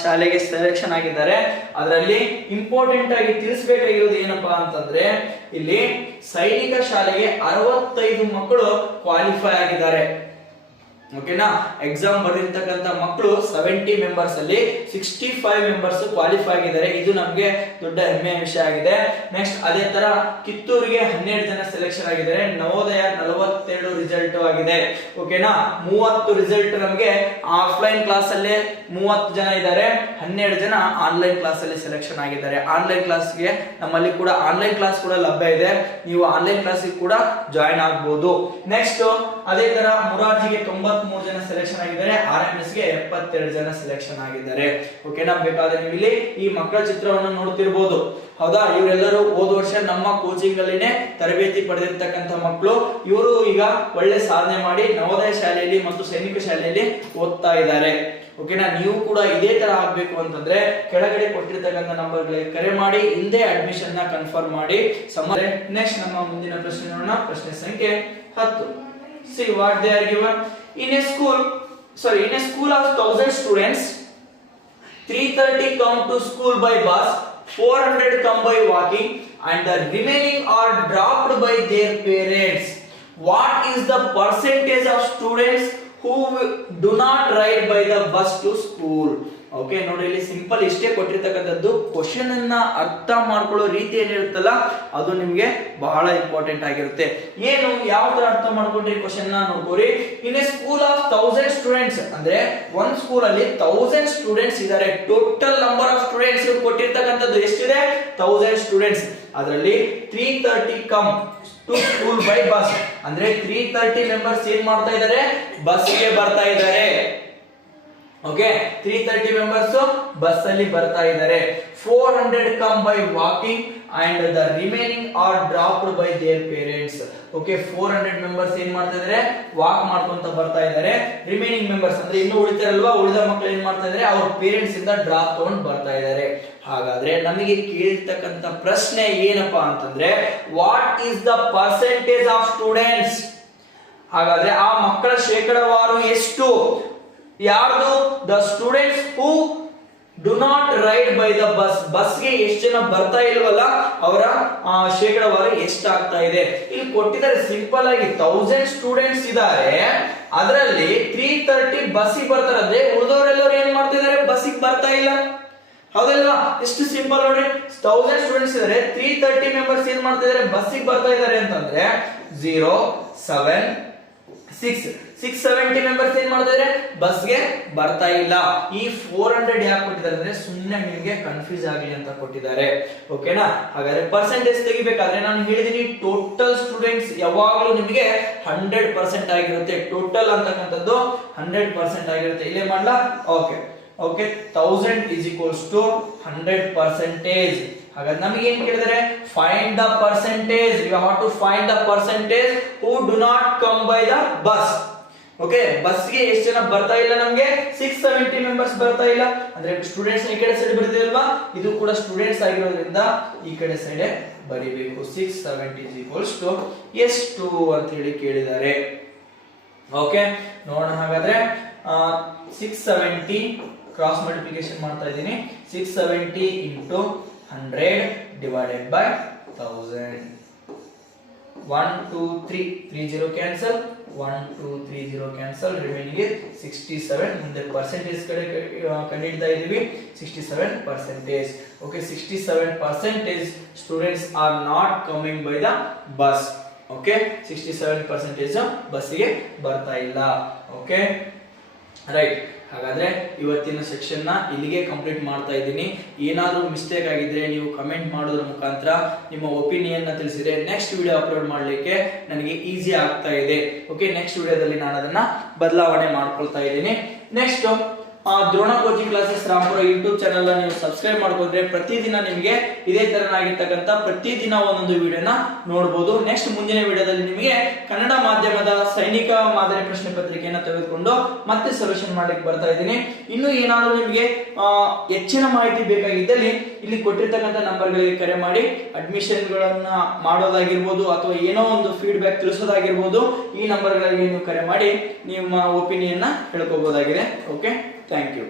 ಶಾಲೆಗೆ ಸೆಲೆಕ್ಷನ್ ಆಗಿದ್ದಾರೆ. ಅದರಲ್ಲಿ ಇಂಪಾರ್ಟೆಂಟ್ ಆಗಿ ತಿಳಿಸಬೇಕಾಗಿರೋದು ಏನಪ್ಪಾ ಅಂತಂದ್ರೆ ಇಲ್ಲಿ ಸೈನಿಕ ಶಾಲೆಗೆ 65 ಮಕ್ಕಳು ಕ್ವಾಲಿಫೈ ಆಗಿದ್ದಾರೆ. ಓಕೆನಾ? ಎಕ್ಸಾಮ್ ಬರೆದಿರ್ತಕ್ಕಂಥ ಮಕ್ಕಳು 70 ಮೆಂಬರ್ಸ್ ಅಲ್ಲಿ 65 ಮೆಂಬರ್ಸ್ ಕ್ವಾಲಿಫೈ ಆಗಿದ್ದಾರೆ. ಇದು ನಮಗೆ ದೊಡ್ಡ ಹೆಮ್ಮೆಯ ವಿಷಯ ಆಗಿದೆ. ನೆಕ್ಸ್ಟ್ ಅದೇ ತರ ಕಿತ್ತೂರಿಗೆ 12 ಜನ ಸೆಲೆಕ್ಷನ್ ಆಗಿದ್ದಾರೆ. ನವೋದಯ 42 ರಿಸಲ್ಟ್ ಆಗಿದೆ. ಓಕೆನಾ? 30 ರಿಸಲ್ಟ್ ನಮಗೆ ಆಫ್ಲೈನ್ ಕ್ಲಾಸ್ ಅಲ್ಲಿ 30 ಜನ ಇದ್ದಾರೆ. 12 ಜನ ಆನ್ಲೈನ್ ಕ್ಲಾಸ್ ಅಲ್ಲಿ ಸೆಲೆಕ್ಷನ್ ಆಗಿದ್ದಾರೆ. ಆನ್ಲೈನ್ ಕ್ಲಾಸ್ಗೆ ನಮ್ಮಲ್ಲಿ ಕೂಡ ಆನ್ಲೈನ್ ಕ್ಲಾಸ್ ಕೂಡ ಲಭ್ಯ ಇದೆ. ನೀವು ಆನ್ಲೈನ್ ಕ್ಲಾಸ್ ಕೂಡ ಜಾಯಿನ್ ಆಗಬಹುದು. ನೆಕ್ಸ್ಟ್ ಅದೇ ತರ ಮುರಾರ್ಜಿಗೆ 93 ಜನ ಸೆಲೆಕ್ಷನ್ ಆಗಿದ್ದಾರೆ. RMS ಗೆ 72 ಜನ ಸೆಲೆಕ್ಷನ್ ಆಗಿದ್ದಾರೆ. ಓಕೆನಾ? ಬೇಕಾದ್ರೆ ನೀವು ಇಲ್ಲಿ ಈ ಮಕ್ಕಳ ಚಿತ್ರವನ್ನು ನೋಡ್ತಿರ್ಬೋದು. ಹೌದಾ? ಇವರೆಲ್ಲರೂ ಹೋದ ವರ್ಷ ನಮ್ಮ ಕೋಚಿಂಗ್ ಅಲ್ಲಿನೇ ತರಬೇತಿ ಪಡೆದಿರ್ತಕ್ಕಂಥ ಮಕ್ಕಳು. ಇವರು ಈಗ ಒಳ್ಳೆ ಸಾಧನೆ ಮಾಡಿ ನವೋದಯ ಶಾಲೆಯಲ್ಲಿ ಮತ್ತು ಸೈನಿಕ ಶಾಲೆಯಲ್ಲಿ ಓದ್ತಾ ಇದ್ದಾರೆ. ಓಕೆನಾ? ನೀವು ಕೂಡ ಇದೇ ತರ ಆಗ್ಬೇಕು ಅಂತಂದ್ರೆ ಕೆಳಗಡೆ ಕೊಟ್ಟಿರ್ತಕ್ಕಂಥ ನಂಬರ್ಗಳಿಗೆ ಕರೆ ಮಾಡಿ ಹಿಂದೆ ಅಡ್ಮಿಷನ್ ನ ಕನ್ಫರ್ಮ್ ಮಾಡಿ. ನೆಕ್ಸ್ಟ್ ನಮ್ಮ ಮುಂದಿನ ಪ್ರಶ್ನೆ ನೋಡೋಣ. ಪ್ರಶ್ನೆ ಸಂಖ್ಯೆ 10. See what they are given. In a school of 1000 students, 330 come to school by bus, 400 come by walking, and the remaining are dropped by their parents. What is the percentage of students who do not ride by the bus to school? Okay, ನೋಡಿ ಇಲ್ಲಿ simple ಇಷ್ಟೇ ಕೊಟ್ಟಿರ್ತಕ್ಕಂಥದ್ದು. Question ಅನ್ನ ಅರ್ಥ ಮಾಡ್ಕೊಳ್ಳೋ ರೀತಿ ಏನಿರುತ್ತಲ್ಲ ಅದು ನಿಮ್ಗೆ ಬಹಳ ಇಂಪಾರ್ಟೆಂಟ್ ಆಗಿರುತ್ತೆ. ಏನು ಯಾವ ತರ ಅರ್ಥ ಮಾಡ್ಕೊಂಡ್ರಿ ಕ್ವಶನ್ ನ ನೋಡ್ಕೋರಿ. In a school of 1000 students ಅಂದ್ರೆ ಒಂದ್ ಸ್ಕೂಲ್ ಅಲ್ಲಿ 1000 ಸ್ಟೂಡೆಂಟ್ಸ್ ಇದ್ದಾರೆ. ಟೋಟಲ್ ನಂಬರ್ ಆಫ್ ಸ್ಟೂಡೆಂಟ್ಸ್ ಕೊಟ್ಟಿರ್ತಕ್ಕಂಥದ್ದು ಎಷ್ಟಿದೆ? 1000 ಸ್ಟೂಡೆಂಟ್ಸ್. ಅದರಲ್ಲಿ 330 come to school by bus ಅಂದ್ರೆ 330 ಮೆಂಬರ್ಸ್ ಏನ್ ಮಾಡ್ತಾ ಇದ್ದಾರೆ? ಬಸ್ ಗೆ ಬರ್ತಾ ಇದ್ದಾರೆ. ಓಕೆ, 330 ಮೆಂಬರ್ಸ್ ಬಸ್ ಅಲ್ಲಿ ಬರ್ತಾ ಇದ್ದಾರೆ. 400 come by walking and the remaining are dropped by their parents. Okay, 400 members ಏನ್ ಮಾಡ್ತಾ ಇದ್ದಾರೆ? ವಾಕ್ ಮಾಡ್ಕೊಂತ ಬರ್ತಾ ಇದ್ದಾರೆ. ರಿಮೈನಿಂಗ್ ಮೆಂಬರ್ಸ್ ಅಂದ್ರೆ ಇನ್ನು ಉಳಿತಾರಲ್ವಾ, ಉಳಿದ ಮಕ್ಕಳು ಏನ್ ಮಾಡ್ತಾ ಇದ್ದಾರೆ? ಅವ್ರ ಪೇರೆಂಟ್ಸ್ ಇಂದ ಡ್ರಾಪ್ ತಗೊಂಡು ಬರ್ತಾ ಇದ್ದಾರೆ. ಹಾಗಾದ್ರೆ ನಮಗೆ ಕೇಳಿರ್ತಕ್ಕಂಥ ಪ್ರಶ್ನೆ ಏನಪ್ಪಾ ಅಂತಂದ್ರೆ what is the percentage of students? ಹಾಗಾದ್ರೆ ಆ ಮಕ್ಕಳ ಶೇಕಡಾವಾರು ಎಷ್ಟು? ಯಾರ್ದು? The students who do not ride by the bus. ಬಸ್ಗೆ ಎಷ್ಟು ಜನ ಬರ್ತಾ ಇಲ್ವಲ್ಲ ಅವರ ಶೇಕಡಾವಾರು ಎಷ್ಟಾಗ್ತಾ ಇದೆ? ಇಲ್ಲಿ ಕೊಟ್ಟಿದ್ದಾರೆ ಸಿಂಪಲ್ ಆಗಿ 1000 ಸ್ಟೂಡೆಂಟ್ಸ್ ಇದ್ದಾರೆ. ಅದರಲ್ಲಿ 330 ಬಸ್ಸಿಗೆ ಬರ್ತಾರೆ ಅಂದ್ರೆ ಉಳಿದವರೆಲ್ಲರೂ ಏನ್ ಮಾಡ್ತಿದ್ದಾರೆ? ಬಸ್ಸಿಗೆ ಬರ್ತಾ ಇಲ್ಲ. ಹೌದಲ್ವಾ? ಎಷ್ಟು ಸಿಂಪಲ್ ನೋಡಿ. 1000 ಸ್ಟೂಡೆಂಟ್ಸ್ ಇದ್ದಾರೆ, 330 ಮೆಂಬರ್ಸ್ ಏನ್ ಮಾಡ್ತಿದ್ದಾರೆ? ಬಸ್ಸಿಗೆ ಬರ್ತಾ ಇದ್ದಾರೆ ಅಂತಂದ್ರೆ 0 7 6 670 ಮೆಂಬರ್ಸ್ ಏನ್ ಮಾಡ್ತಿದ್ದಾರೆ? ಬಸ್ಗೆ ಬರ್ತಾ ಇಲ್ಲ. ಈ 400 ಯಾಕೆ ಕೊಟ್ಟಿದ್ದಾರೆ ಅಂದ್ರೆ ಸುಮ್ಮನೆ ನಿಮಗೆ ಕನ್ಫ್ಯೂಸ್ ಆಗಲಿ ಅಂತ ಕೊಟ್ಟಿದ್ದಾರೆ. ಓಕೆನಾ? ಹಾಗಾದ್ರೆ ಪರ್ಸೆಂಟೇಜ್ ತೆಗಿಬೇಕಾದ್ರೆ ನಾನು ಹೇಳಿದೀನಿ ಟೋಟಲ್ ಸ್ಟೂಡೆಂಟ್ಸ್ ಯಾವಾಗಲೂ ನಿಮಗೆ 100% ಆಗಿರುತ್ತೆ. ಟೋಟಲ್ ಅಂತಕ್ಕಂಥದ್ದು 100% ಆಗಿರುತ್ತೆ. ಇಲ್ಲೇ ಮಾಡ್ಲಾ? Okay okay, 1000 is equals to 100%. ಹಾಗಾದ್ರೆ ನಮಗೆ ಏನ್ ಕೇಳಿದರೆ find the percentage. You have to find the percentage who do not come by the bus. Okay, ಬಸ್ಗೆ ಎಷ್ಟು ಜನ ಬರ್ತಾ ಇಲ್ಲ? ನಮಗೆ 670 ಮೆಂಬರ್ಸ್ ಬರ್ತಾ ಇಲ್ಲ. ಅಂದ್ರೆ ಸ್ಟೂಡೆಂಟ್ಸ್ ಈ ಕಡೆ ಸೈಡ್ ಬರ್ತಿಲ್ವಾ? ಇದು ಕೂಡ ಸ್ಟೂಡೆಂಟ್ಸ್ ಆಗಿರೋದ್ರಿಂದ ಈ ಕಡೆ ಸೈಡ್ ಬರಿಬೇಕು. 670 is equals to ಎಷ್ಟು ಅಂತ ಹೇಳಿ ಕೇಳಿದ್ದಾರೆ. ಓಕೆ, ನೋಡೋಣ. ಹಾಗಾದ್ರೆ 670 ಕ್ರಾಸ್ ಮಲ್ಟಿಪ್ಲಿಕೇಶನ್ ಮಾಡ್ತಾ ಇದ್ದೀನಿ. 670 into 100 divided by 1000. 1 2 3 30 cancel. 1 2 3 0 cancel. Remaining is 67. ಮುಂದೆ ಪರ್ಸೆಂಟೇಜ್ ಕಡೆ ಕಂಡುಹಿಡಿತಾ ಇದೀವಿ. 67%. Okay, 67% students are not coming by the bus. Okay 67% ಬಸ್ಸಿಗೆ ಬರ್ತಾ ಇಲ್ಲ. Okay right. ಹಾಗಾದ್ರೆ ಇವತ್ತಿನ ಸೆಕ್ಷನ್ ನ ಇಲ್ಲಿಗೆ ಕಂಪ್ಲೀಟ್ ಮಾಡ್ತಾ ಇದ್ದೀನಿ. ಏನಾದ್ರೂ ಮಿಸ್ಟೇಕ್ ಆಗಿದ್ರೆ ನೀವು ಕಮೆಂಟ್ ಮಾಡೋದ್ರ ಮುಖಾಂತರ ನಿಮ್ಮ ಒಪಿನಿಯನ್ ನ ತಿಳಿಸಿದ್ರೆ ನೆಕ್ಸ್ಟ್ ವಿಡಿಯೋ ಅಪ್ಲೋಡ್ ಮಾಡ್ಲಿಕ್ಕೆ ನನಗೆ ಈಸಿ ಆಗ್ತಾ ಇದೆ. ಓಕೆ, ನೆಕ್ಸ್ಟ್ ವಿಡಿಯೋದಲ್ಲಿ ನಾನು ಅದನ್ನ ಬದಲಾವಣೆ ಮಾಡ್ಕೊಳ್ತಾ ಇದ್ದೀನಿ. Next Drona coaching classes Rampura YouTube channel ನೀವು ಸಬ್ಸ್ಕ್ರೈಬ್ ಮಾಡ್ಕೊಂಡ್ರೆ ಪ್ರತಿದಿನ ನಿಮಗೆ ಇದೇ ತರನಾಗಿರ್ತಕ್ಕಂಥ ಪ್ರತಿದಿನ ಒಂದೊಂದು ವಿಡಿಯೋನ ನೋಡಬಹುದು. ನೆಕ್ಸ್ಟ್ ಮುಂದಿನ ವಿಡಿಯೋದಲ್ಲಿ ನಿಮಗೆ ಕನ್ನಡ ಮಾಧ್ಯಮದ ಸೈನಿಕ ಮಾದರಿ ಪ್ರಶ್ನೆ ಪತ್ರಿಕೆಯನ್ನು ತೆಗೆದುಕೊಂಡು ಮತ್ತೆ ಸೊಲ್ಯೂಷನ್ ಮಾಡ್ಲಿಕ್ಕೆ ಬರ್ತಾ ಇದ್ದೀನಿ. ಇನ್ನು ಏನಾದರೂ ನಿಮಗೆ ಹೆಚ್ಚಿನ ಮಾಹಿತಿ ಬೇಕಾಗಿದ್ದಲ್ಲಿ ಇಲ್ಲಿ ಕೊಟ್ಟಿರ್ತಕ್ಕಂಥ ನಂಬರ್ಗಳಿಗೆ ಕರೆ ಮಾಡಿ ಅಡ್ಮಿಷನ್ ಗಳನ್ನ ಮಾಡೋದಾಗಿರ್ಬೋದು ಅಥವಾ ಏನೋ ಒಂದು ಫೀಡ್ಬ್ಯಾಕ್ ತಿಳಿಸೋದಾಗಿರ್ಬೋದು, ಈ ನಂಬರ್ಗಳಿಗೆ ನೀವು ಕರೆ ಮಾಡಿ ನಿಮ್ಮ ಒಪಿನಿಯನ್ ನ ಹೇಳ್ಕೋಬಹುದಾಗಿದೆ. Okay, thank you.